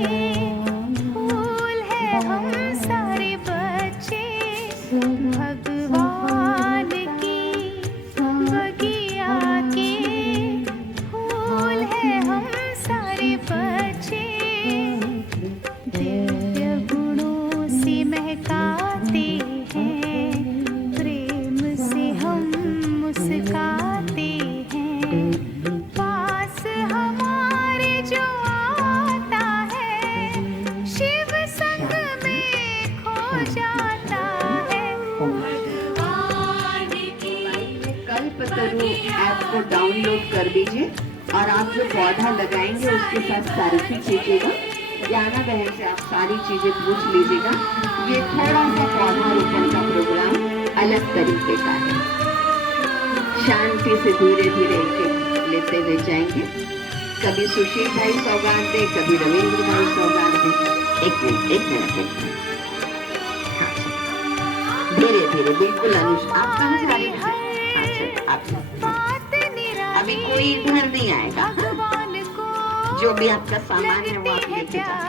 फूल है हम सारे बच्चे। भगवान की बगिया के फूल है हम सारे बच्चे। दिव्य गुणों से महकाते हैं, प्रेम से हम मुस्काते हैं। पास हमारे जो आता है, शिव संग में खो जाता है। भगवान की कल्पतरु ऐप को डाउनलोड कर दीजिए और आप जो पौधा लगाएंगे उसके साथ सेल्फी कीजिएगा। ज्ञाना बहन से आप सारी चीजें पूछ लीजिएगा। ये थोड़ा सा पौधारोपण का प्रोग्राम अलग तरीके का है, शांति से धीरे धीरे एक लेते हुए जाएंगे। कभी सुशील भाई सौगात दे, कभी रविंद्र भाई सौगात दे। एक मिनट हाँ, धीरे धीरे बिल्कुल। अनुष आप कहाँ जा रहे हैं? अभी कोई इधर नहीं आएगा। जो भी आपका सामान है वो आप लेके जाओ।